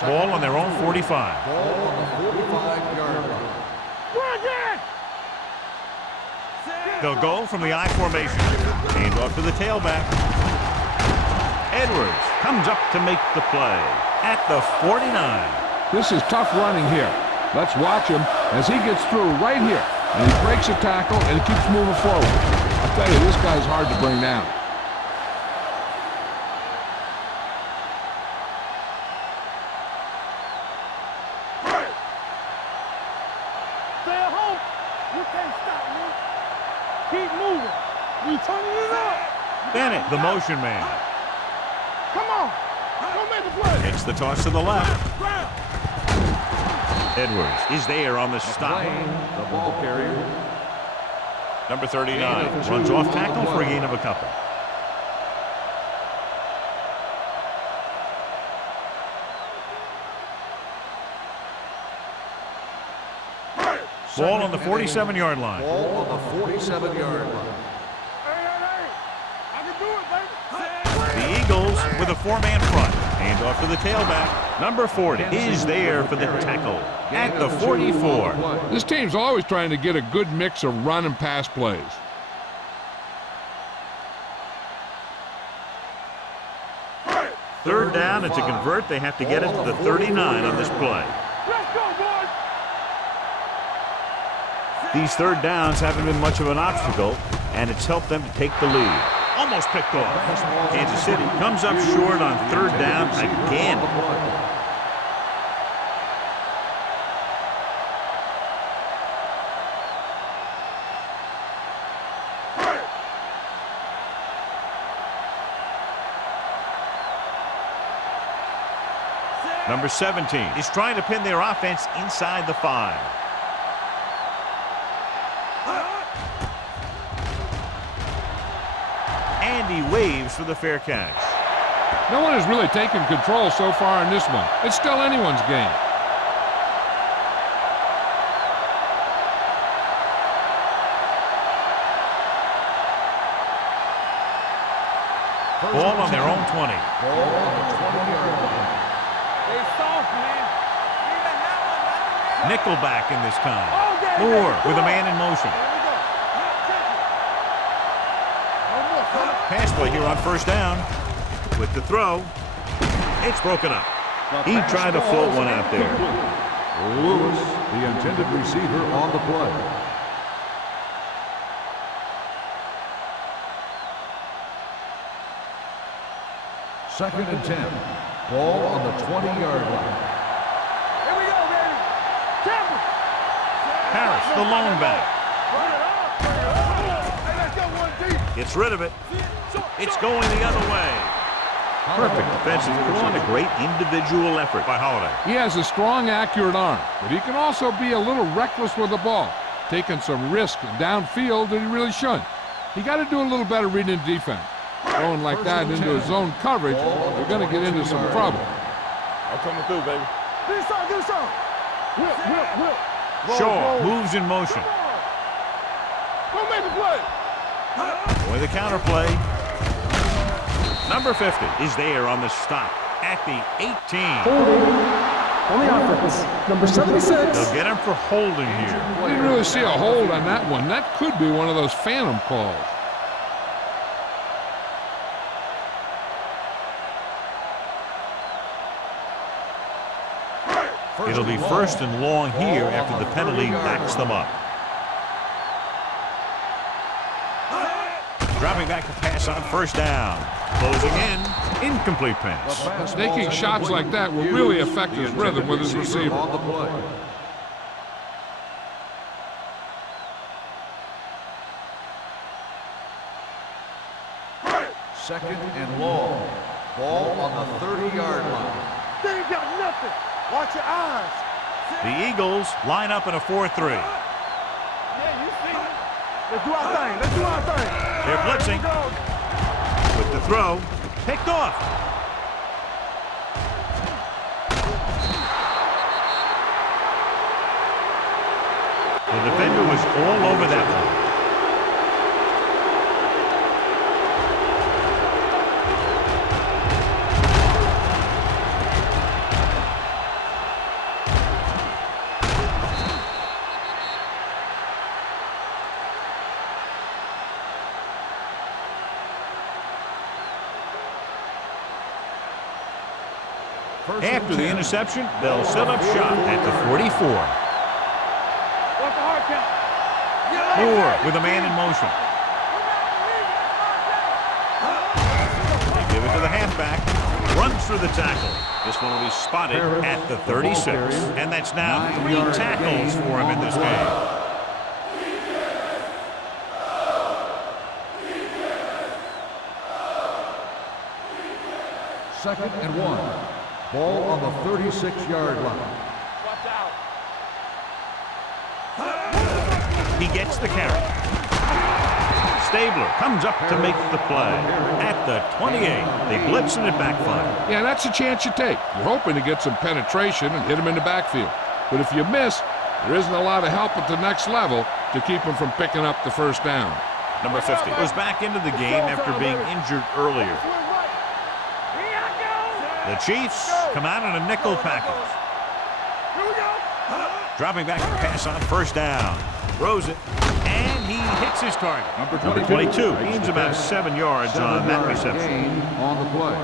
Ball on their own 45. Ball on the 45-yard line. They'll go from the I formation. Hand off to the tailback. Edwards comes up to make the play at the 49. This is tough running here. Let's watch him as he gets through right here. And he breaks a tackle and he keeps moving forward. I tell you, this guy's hard to bring down. Stay at home. You can't stop me. Keep moving. We turning it up. Bennett, the motion man. Come on. Don't make the play. Hits the toss to the left. Edwards is there on the stop. The ball carrier. Number 39 runs off tackle for a gain of a couple. Ball on the 47-yard line. Ball on the 47-yard line. Hey. I can do it, baby. The Eagles with a 4-man front. Hand off to the tailback. Number 40 is there for the tackle at the 44. This team's always trying to get a good mix of run and pass plays. Third down, and to convert, they have to get it to the 39 on this play. Let's go, boys. These third downs haven't been much of an obstacle, and it's helped them to take the lead. Almost picked off. Kansas City comes up short on third down again. Number 17 is trying to pin their offense inside the 5. And he waves for the fair catch. No one has really taken control so far in this one. It's still anyone's game. 20. Ball on the 20-yard line. They soft, man. Nickelback in this time. Okay, Moore come with a on. man in motion. There we go. No more, fella. Pass play here on first down. With the throw, it's broken up. He tried to float one out there. Lewis, the intended receiver on the play. Second and 10. Ball on the 20-yard line. Here we go, baby. Campbell. Harris, the lone back. Run it up. Bring it up. Hey, let's go one deep. Gets rid of it. It's going the other way. Perfect defensive pull and a great individual effort by Holiday. He has a strong, accurate arm, but he can also be a little reckless with the ball, taking some risk downfield that he really shouldn't. He got to do a little better reading the defense. Throwing like that into his zone coverage, you're going to get into some trouble. I'm coming through, baby. Give me some, give me some. Whip. Shaw moves in motion. Go make the play. With the counter play. Number 50 is there on the stop at the 18. On the offense, number 76. They'll get him for holding here. Didn't really see a hold on that one. That could be one of those phantom calls. It'll be first and long here after the penalty backs them up. Dropping back to pass on first down. Closing in, incomplete pass. Taking shots like that will really affect his rhythm with his receiver. On the play. Second and long. Ball on the 30-yard line. They ain't got nothing. Watch your eyes. The Eagles line up in a 4-3. Yeah, you see. Let's do our thing. Let's do our thing. They're blitzing. Here we go. With the throw, picked off. The defender was all over that one. After the interception, they'll set up shop at the 44. What's the hard count? Moore with a man in motion. They give it to the halfback. Runs through the tackle. This one will be spotted at the 36. And that's now 3 tackles for him in this game. Second and 1. Ball on the 36-yard line. Watch out. He gets the carry. Stabler comes up to make the play. At the 28, they blitz and it backfire. Yeah, that's a chance you take. You're hoping to get some penetration and hit him in the backfield. But if you miss, there isn't a lot of help at the next level to keep him from picking up the first down. Number 50 was back into the game after being injured earlier. The Chiefs come out in a nickel package. Here we go. Dropping back to pass on first down. Throws it, and he hits his target. Number 22 gains about 7 yards on that reception. On the play.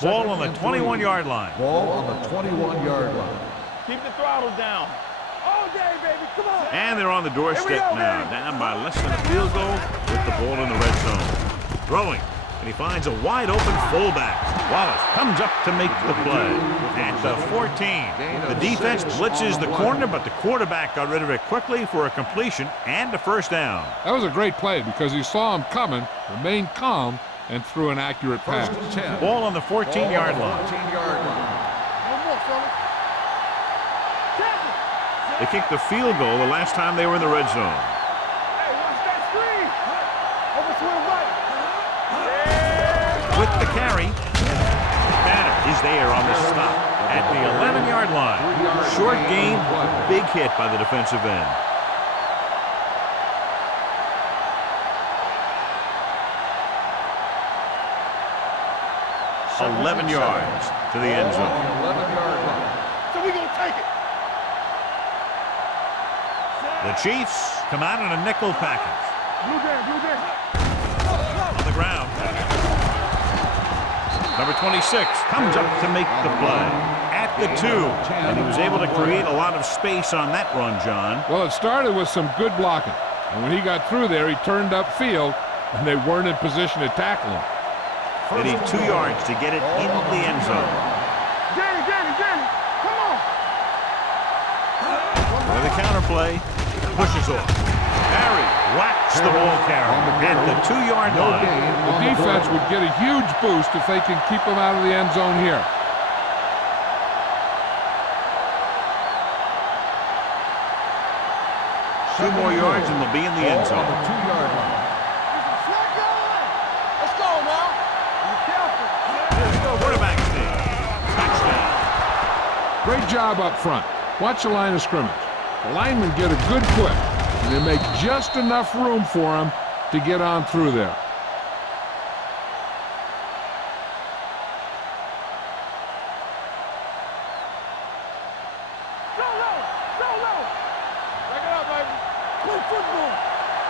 Ball on the 21-yard line. Ball on the 21-yard line. Keep the throttle down. All day, baby. Come on. And they're on the doorstep now, down by less than a field goal with the ball in the red zone. Throwing, and he finds a wide-open fullback. Wallace comes up to make the play. At the 14, the defense blitzes the corner, but the quarterback got rid of it quickly for a completion and a first down. That was a great play because he saw him coming, remained calm, and threw an accurate pass. First and 10. Ball on the 14-yard line. 14-yard line. No more, fella. They kicked the field goal the last time they were in the red zone. Hey, watch that screen. Over to the right. With the carry, Banner is there on the stop at the 11-yard line. Short gain, big hit by the defensive end. 11 yards to the end zone. 11-yard line. So we gonna take it. The Chiefs come out in a nickel package. Blue game. On the ground. Number 26 comes up to make the play at the 2. And he was able to create a lot of space on that run, John. Well, it started with some good blocking. And when he got through there, he turned upfield, and they weren't in position to tackle him. They need 2 yards to get it into the end zone. Danny, come on. With the counterplay, pushes off. Barry whacks the ball carrier at the 2-yard line. The defense would get a huge boost if they can keep him out of the end zone here. Two more yards and they'll be in the end zone. 2-yard line. Let's go now. Be careful. Quarterback sneak. Touchdown. Great job up front. Watch the line of scrimmage. The linemen get a good clip, and they make just enough room for him to get on through there. Go low. Back it up, baby. Play football.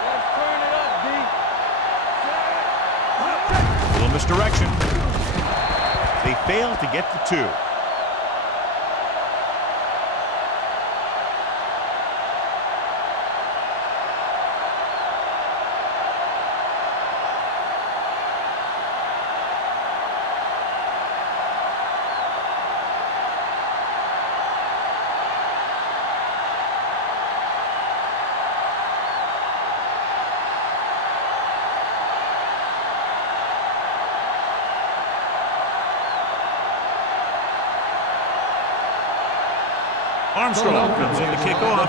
Let's turn it up, D. A little misdirection. They failed to get the 2. Armstrong comes in to kick off.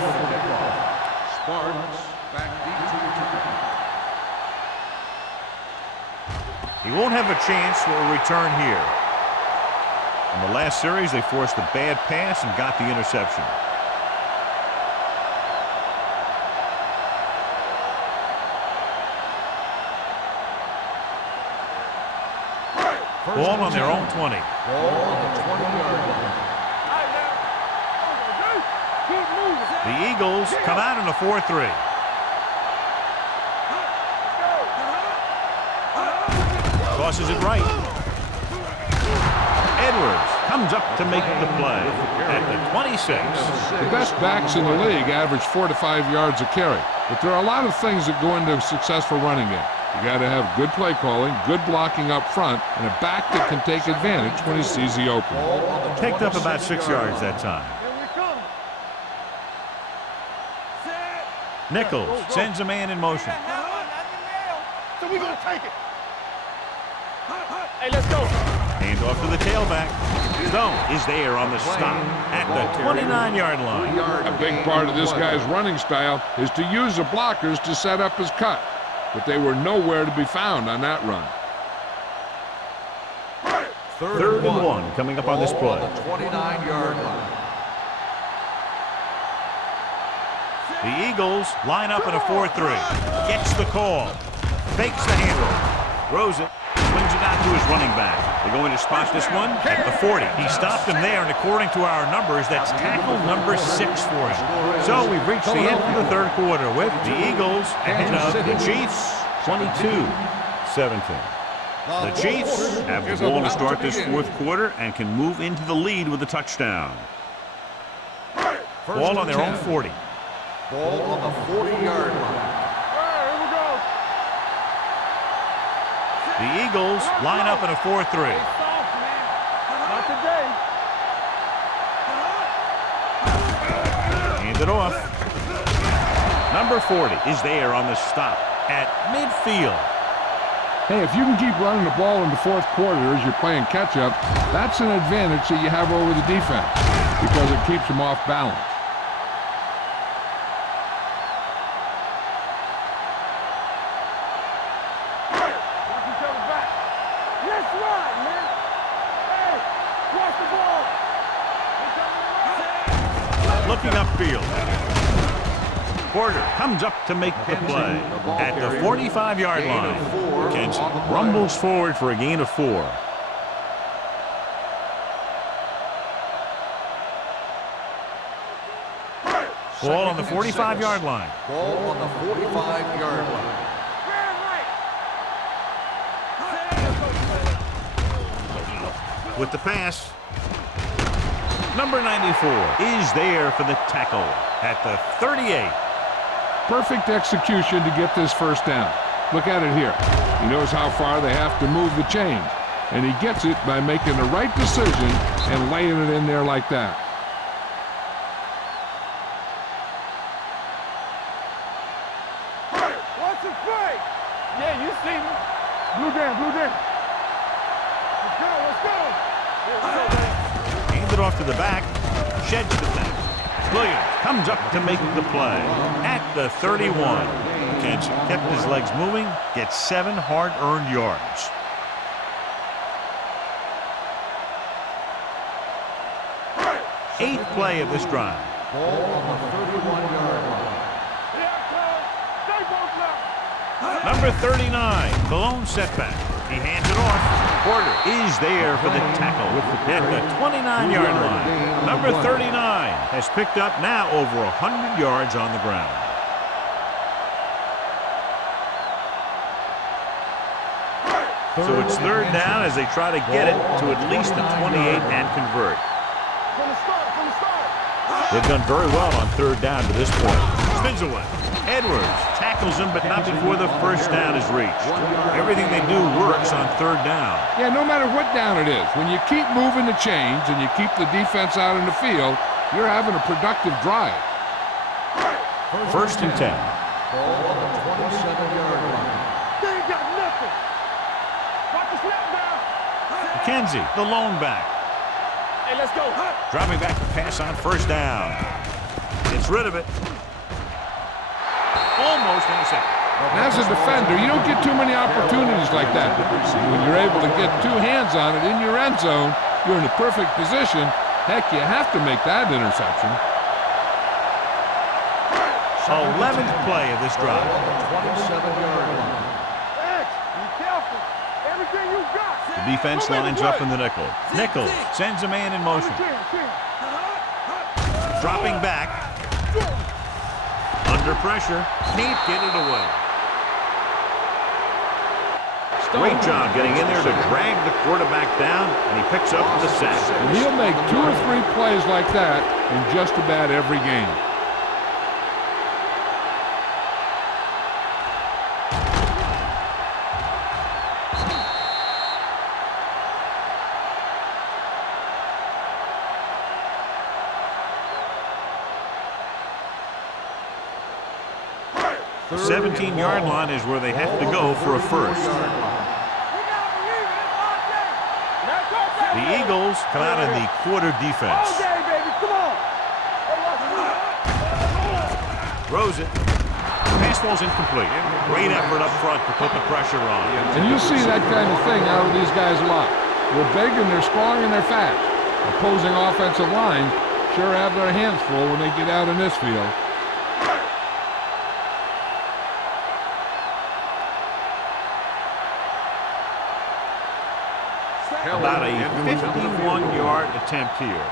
Sparks back deep to return. He won't have a chance for a return here. In the last series, they forced a bad pass and got the interception. Ball on their own 20. Ball on the 20-yard line. The Eagles come out in a 4-3. Tosses it right. Edwards comes up to make the play at the 26. The best backs in the league average 4 to 5 yards a carry. But there are a lot of things that go into a successful running game. You got to have good play calling, good blocking up front, and a back that can take advantage when he sees the opening. Picked up about 6 yards that time. Nichols sends a man in motion. So we gonna take it. Hey, let's go. Hand off to the tailback. Stone is there on the stop at the 29-yard line. A big part of this guy's running style is to use the blockers to set up his cut. But they were nowhere to be found on that run. Third and 1 coming up on this play. The 29-yard line. The Eagles line up in a 4-3. Gets the call. Fakes the handle. Throws it. Swings it out to his running back. They're going to spot this one at the 40. He stopped him there, and according to our numbers, that's tackle number 6 for him. So we've reached the end of the third quarter with the Eagles ahead of the Chiefs 22-17. The Chiefs have the ball to start this fourth quarter and can move into the lead with a touchdown. Ball on their own 40. Ball on the 40-yard line. Here we go. The Eagles line up in a 4-3. Not today. Hand it off. Number 40 is there on the stop at midfield. Hey, if you can keep running the ball in the fourth quarter as you're playing catch-up, that's an advantage that you have over the defense because it keeps them off balance. midfield. Porter comes up to make the play at the 45-yard line. McKenzie rumbles forward for a gain of 4. Ball on the 45-yard line. Ball on the 45-yard line. With the pass, number 94 is there for the tackle at the 38. Perfect execution to get this first down. Look at it here. He knows how far they have to move the chains, and he gets it by making the right decision and laying it in there like that. Watch the play. Yeah, you see me. Blue down, blue down. Let's go, let's go. Hands it off to the back. Sheds the back. Williams comes up to make the play at the 31. McKenzie kept his legs moving, gets 7 hard-earned yards. Eighth play of this drive. Ball on the 31-yard line. Number 39, the lone setback. He hands it off. Porter is there for the tackle at the 29-yard line. Number 39 has picked up now over 100 yards on the ground. So it's third down as they try to get it to at least the 28 and convert. They've done very well on third down to this point. Spins away. Edwards tackles him, but not before the first down is reached. Everything they do works on third down. Yeah, no matter what down it is, when you keep moving the chains and you keep the defense out in the field, you're having a productive drive. First and 10. Ball on the 27-yard line. They ain't got nothing. Watch the snap down. McKenzie, the lone back. Hey, let's go. Dropping back to pass on first down. Gets rid of it. Almost intercepted. As a defender, you don't get too many opportunities like that. When you're able to get 2 hands on it in your end zone, you're in the perfect position. Heck, you have to make that interception. 11th play of this drive. On the 27-yard line. X, be careful. Everything you got. The defense lines up in the nickel. Nichols sends a man in motion. Dropping back. Under pressure. Can't get it away. Great job getting in there to drag the quarterback down, and he picks up the sack. And he'll make 2 or 3 plays like that in just about every game. The 17-yard line is where they have to go for a first. The Eagles come out in the quarter defense. Throws it. Pass ball's incomplete. Great effort up front to put the pressure on. And you see that kind of thing out of these guys a lot. They're big and they're strong and they're fast. Opposing offensive lines sure have their hands full when they get out in this field. About a 51-yard attempt here.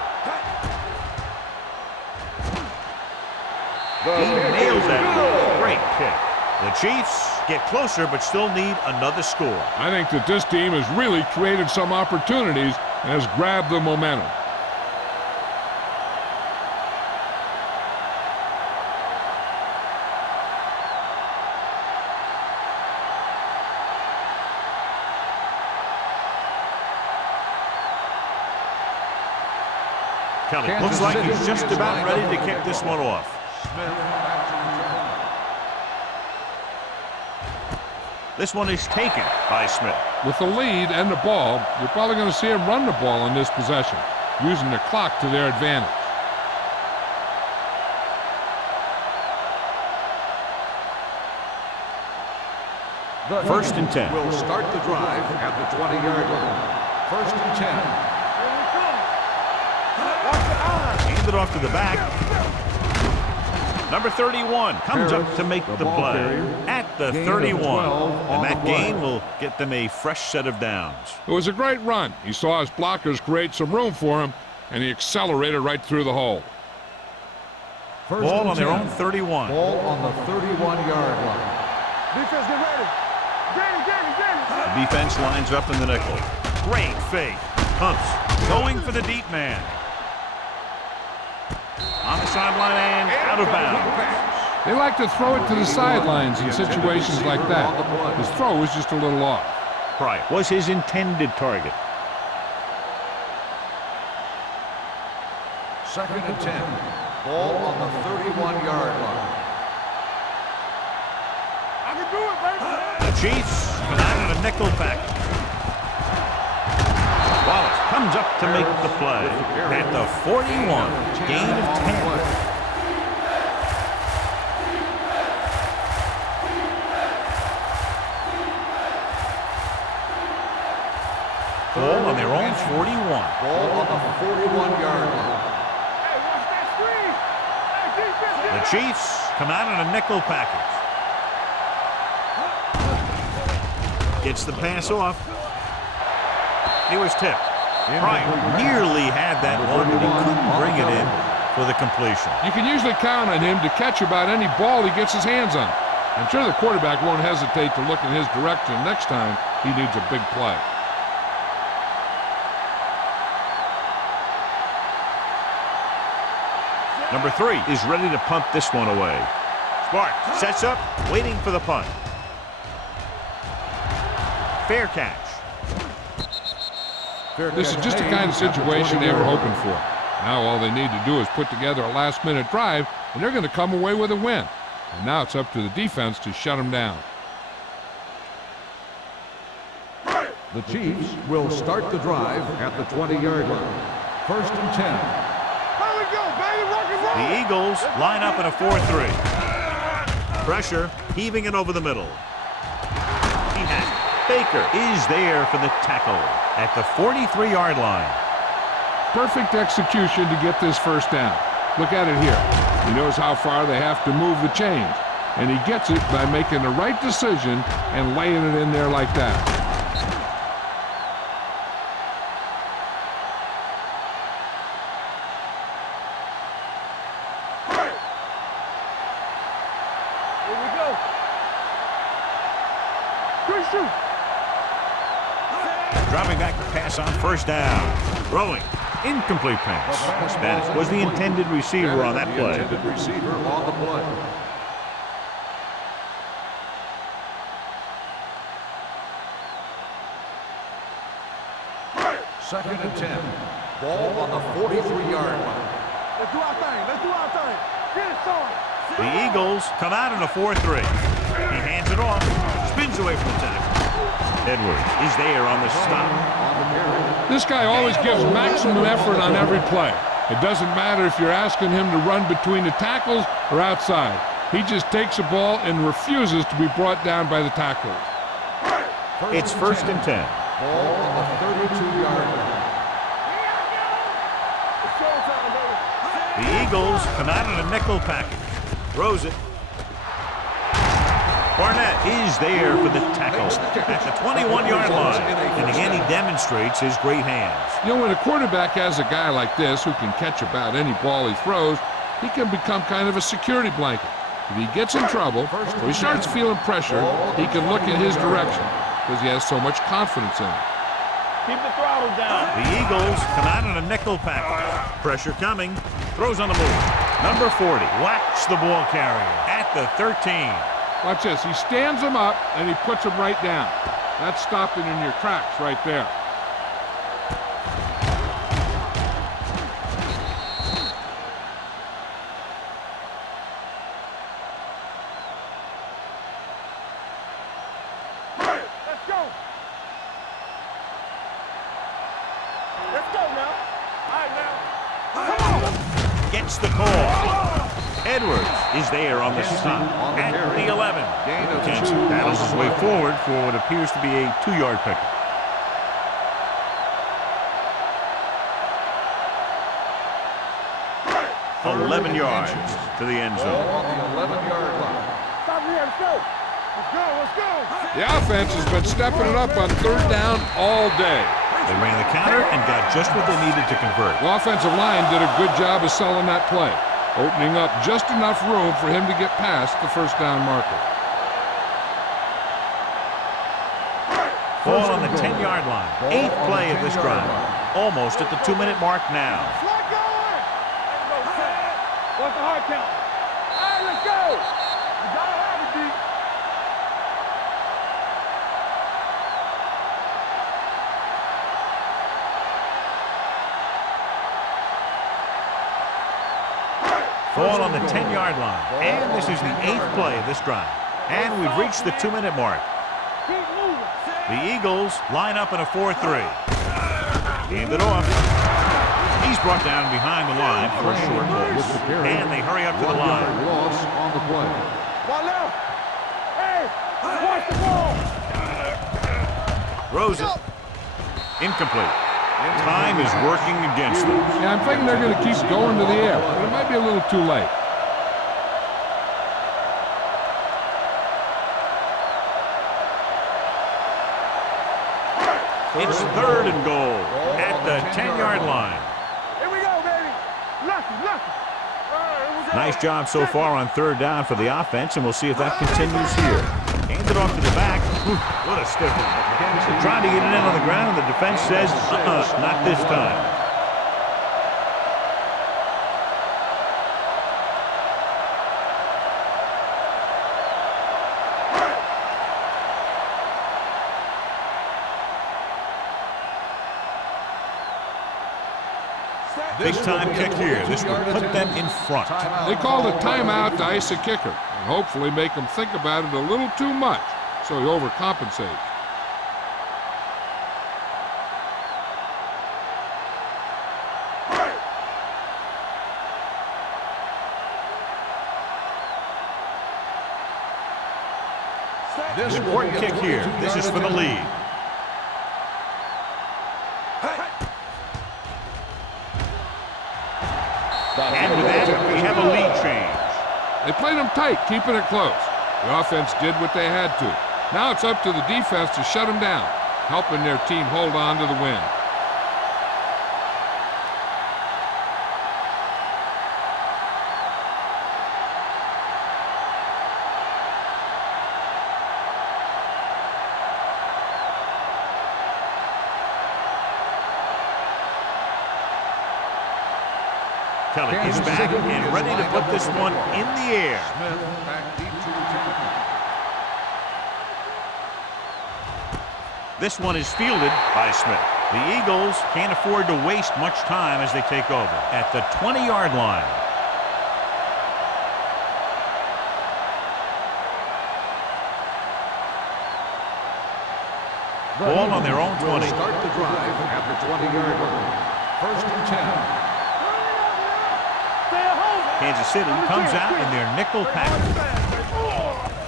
He nails that. Great kick. The Chiefs get closer but still need another score. I think that this team has really created some opportunities and has grabbed the momentum. Kelly looks like he's just about ready to kick this one off. This one is taken by Smith. With the lead and the ball, you're probably going to see them run the ball in this possession, using the clock to their advantage. First and 10. Will start the drive at the 20-yard line. First and 10. Hand it off to the back. Number 31 comes up to make the play at the 31. And that gain will get them a fresh set of downs. It was a great run. He saw his blockers create some room for him, and he accelerated right through the hole. Ball on their own 31. Ball on the 31-yard line. Defense, get ready. Get The defense lines up in the nickel. Great fake. Pumps. Going for the deep man. On the sideline and out of bounds. They like to throw it to the sidelines in situations like that. His throw was just a little off. Bryant was his intended target. 2nd and 10. Ball on the 31-yard line. I can do it, baby. The Chiefs come out in a nickel package. Wallace comes up to make the play at the 41. Gain of 10. Ball on their own 41. Ball on the 41-yard line. Hey, watch that screen. Hey, defense, The Chiefs come out in a nickel package. Gets the pass off. He was tipped. Bryant nearly had that one, but he couldn't bring it in for the completion. You can usually count on him to catch about any ball he gets his hands on. I'm sure the quarterback won't hesitate to look in his direction next time he needs a big play. Number 3 is ready to punt this one away. Smart sets up, waiting for the punt. Fair catch. This is just the kind of situation they were hoping for. Now all they need to do is put together a last-minute drive, and they're going to come away with a win. And now it's up to the defense to shut them down. The Chiefs will start the drive at the 20-yard line. 1st and 10. Here we go, baby. Rock and roll. The Eagles line up in a 4-3. Pressure, heaving it over the middle. He has it. Baker is there for the tackle at the 43-yard line. Perfect execution to get this first down. Look at it here. He knows how far they have to move the chains, and he gets it by making the right decision and laying it in there like that. Here we go. Good shoot. Dropping back to pass on first down. Throwing. Incomplete pass. That was the intended receiver on that play. Intended receiver on the play. Second and 10. Ball on the 43-yard line. Let's do our thing. Let's do our thing. Get it, son. The Eagles come out in a 4-3. He hands it off. Spins away from the tackle. Edwards is there on the stop. This guy always gives maximum effort on every play. It doesn't matter if you're asking him to run between the tackles or outside. He just takes the ball and refuses to be brought down by the tacklers. It's 1st and 10. Ball on the 32-yard line. It's showtime, baby. The Eagles come out in a nickel package. Throws it. Barnett is there for the tackle at the 21-yard line. And again, he demonstrates his great hands. You know, when a quarterback has a guy like this who can catch about any ball he throws, he can become kind of a security blanket. If he gets in trouble or he starts feeling pressure, he can look in his direction because he has so much confidence in him. Keep the throttle down. The Eagles come out in a nickel package. Pressure coming. Throws on the move. Number 40 whacks the ball carrier at the 13. Watch this. He stands him up and he puts him right down. That's stopping in your tracks right there. Let's go. Let's go now. All right, now. Come on. Gets the call. Edwards is there on the stop at the 11. Jensen battles his way forward for what appears to be a 2-yard pickup. For 11 yards. to the end Ball zone. on the 11-yard line. Stop here, let's go. Let's go, let's go. The offense has been stepping it up on third down all day. They ran the counter and got just what they needed to convert. The offensive line did a good job of selling that play, opening up just enough room for him to get past the first down marker. Ball on the 10-yard line. 8th play of this drive. Almost at the 2-minute mark now. Slide going. What's the hard count? All right, let's go. You gotta have it, D. Ball on the 10-yard line. And this is the 8th play of this drive. And we've reached the 2-minute mark. Keep moving. The Eagles line up in a 4-3. Hand it off. He's brought down behind the line for a short loss. And they hurry up to the line. Loss on the play. One left. Hey, watch the ball. Throws it. Incomplete. Time is working against them. Yeah, I'm thinking they're going to keep going to the air, but it might be a little too late. It's 3rd and goal at the 10-yard line. Here we go, baby. Lucky, lucky. Nice job so far on 3rd down for the offense, and we'll see if that continues here. Hand it off to the back. What a stiff one. They're trying to get it in on the ground, and the defense says, not this time. Big time kick here. This will put them in front. They called a timeout to ice a kicker and hopefully make him think about it a little too much so he overcompensates. This important kick here. This is for the lead. And with that, we have a lead change. They played them tight, keeping it close. The offense did what they had to. Now it's up to the defense to shut them down, helping their team hold on to the win. Kelly is back and ready to put this one in the air. Smith back deep to return. This one is fielded by Smith. The Eagles can't afford to waste much time as they take over at the 20-yard line. Ball on their own 20. Start the drive at the 20-yard line. 1st and 10. Kansas City comes out in their nickel package.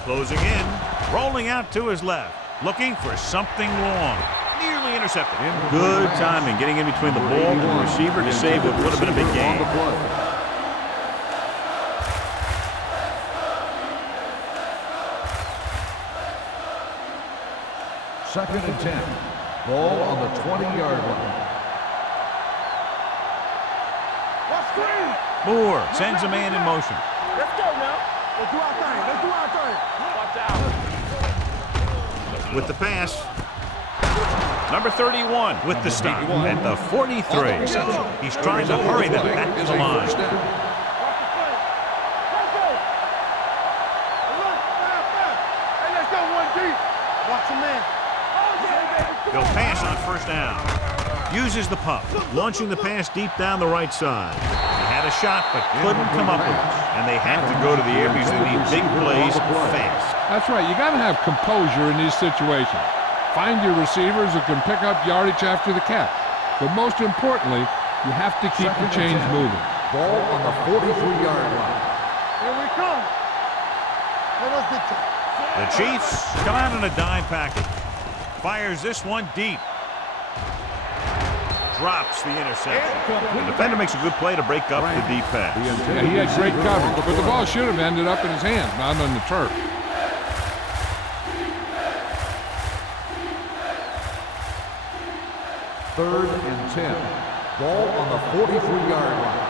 Closing in, rolling out to his left, looking for something long. Nearly intercepted. Good timing, getting in between the ball and the receiver to save what would have been a big game. 2nd and 10. Ball on the 20-yard line. Moore sends a man in motion. Let's go now. Let's do our thing. Let's do our thing. Watch out. With the pass. Number 31 with the stop at the 43. He's trying to hurry them back to the line. Watch the play. Let's go. Look, hey, let's go 1 deep. Watch him, man. They'll pass on 1st down. Uses the pump, launching the pass deep down the right side. He had a shot, but couldn't come up with it. And they have to go to the air because they need big plays fast. That's right. You got to have composure in these situations. Find your receivers who can pick up yardage after the catch. But most importantly, you have to keep the chains moving. Ball on the 43-yard line. Here we come. Let us get to it. The Chiefs come out in a dime package. Fires this one deep. drops the interception. The defender makes a good play to break up the defense. Yeah, he had great coverage, but the ball should have ended up in his hands, not on the turf. Third and 10. Ball on the 43-yard line.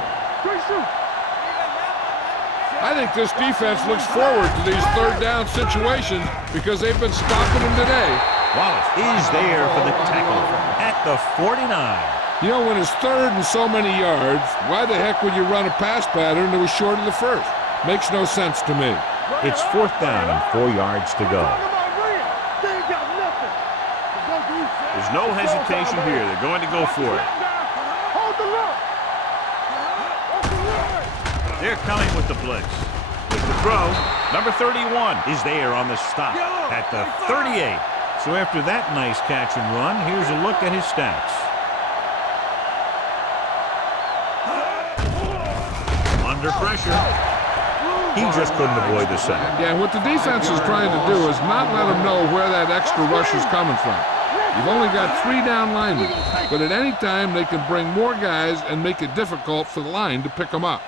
I think this defense looks forward to these third down situations because they've been stopping them today. Wallace is there for the tackle at the 49. You know, when it's third and so many yards, why the heck would you run a pass pattern that was short of the first? Makes no sense to me. It's 4th down and 4 yards to go. There's no hesitation here. They're going to go for it. They're coming with the blitz. With the throw, number 31 is there on the stop at the 38. So after that nice catch and run, here's a look at his stats. Under pressure. He just couldn't avoid the sack. Yeah, and what the defense is trying to do is not let them know where that extra rush is coming from. You've only got 3 down linemen, but at any time they can bring more guys and make it difficult for the line to pick them up.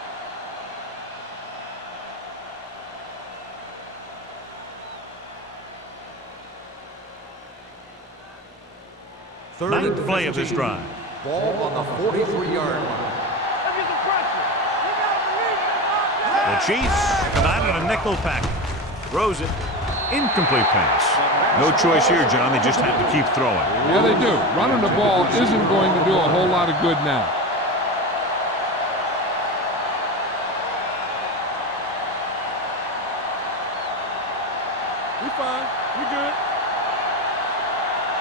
Ninth play of this drive. Ball on the 43-yard line. The Chiefs come out in a nickel package. Throws it. Incomplete pass. No choice here, John. They just have to keep throwing. Yeah, they do. Running the ball isn't going to do a whole lot of good now. We fine. We good.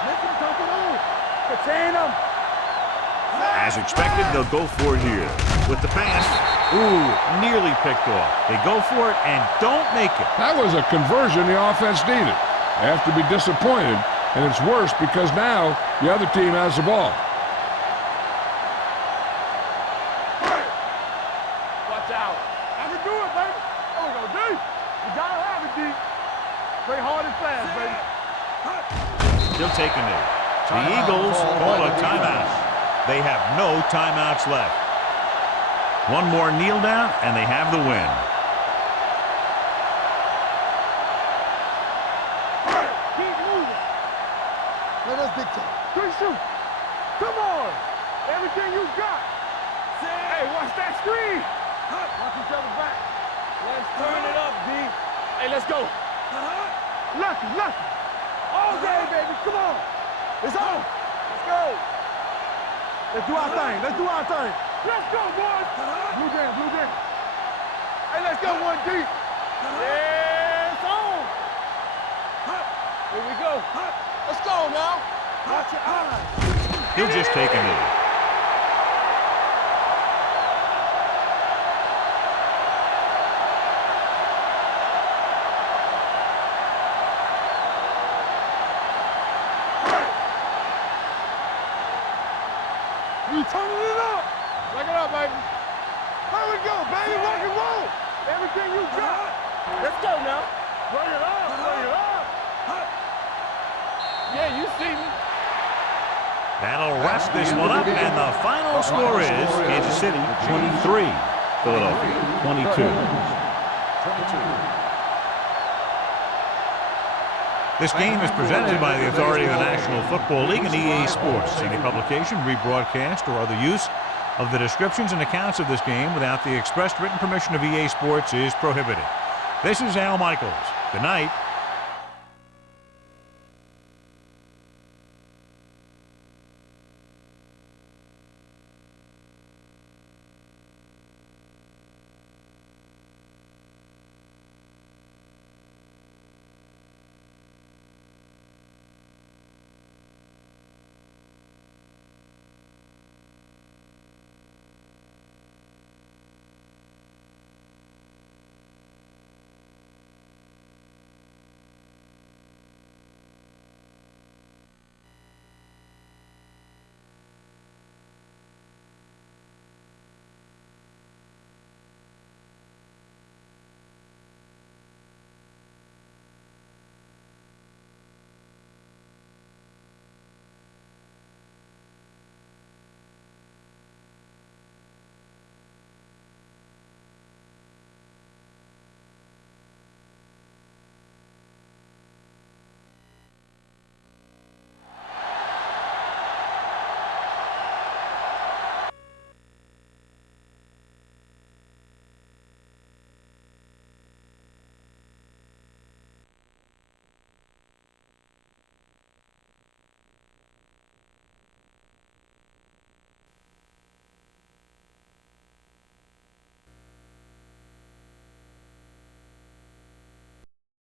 Make him dump it on. Contain him. As expected, they'll go for it here. With the pass. Ooh, nearly picked off. They go for it and don't make it. That was a conversion the offense needed. They have to be disappointed, and it's worse because now the other team has the ball. Watch out. I can do it, baby. Oh, go deep. You gotta have it deep. Play hard and fast, baby. He'll take a knee. The Eagles call a timeout. They have no timeouts left. One more kneel down, and they have the win. Keep moving. Let us dictate. Good shoot. Come on. Everything you got. Hey, watch that screen. Watch each other back. Let's turn it up, D. Hey, let's go. Lucky. All day, baby. Come on. It's on. Let's go. Let's do our thing. Let's go, boys. Blue game. Hey, let's go, 1 deep. Yeah, it's on. Here we go. Let's go now. Watch your eyes. He'll just take a knee. We turning it up. Back it up, baby. There we go, baby. Rock and roll. Everything you got. Let's go now. Bring it up. Yeah, you see me. That'll wrap this one up, and the final score is Kansas City 23, Philadelphia 22. This game is presented by the authority of the National Football League and EA Sports. Any publication, rebroadcast, or other use of the descriptions and accounts of this game without the expressed written permission of EA Sports is prohibited. This is Al Michaels. Good night.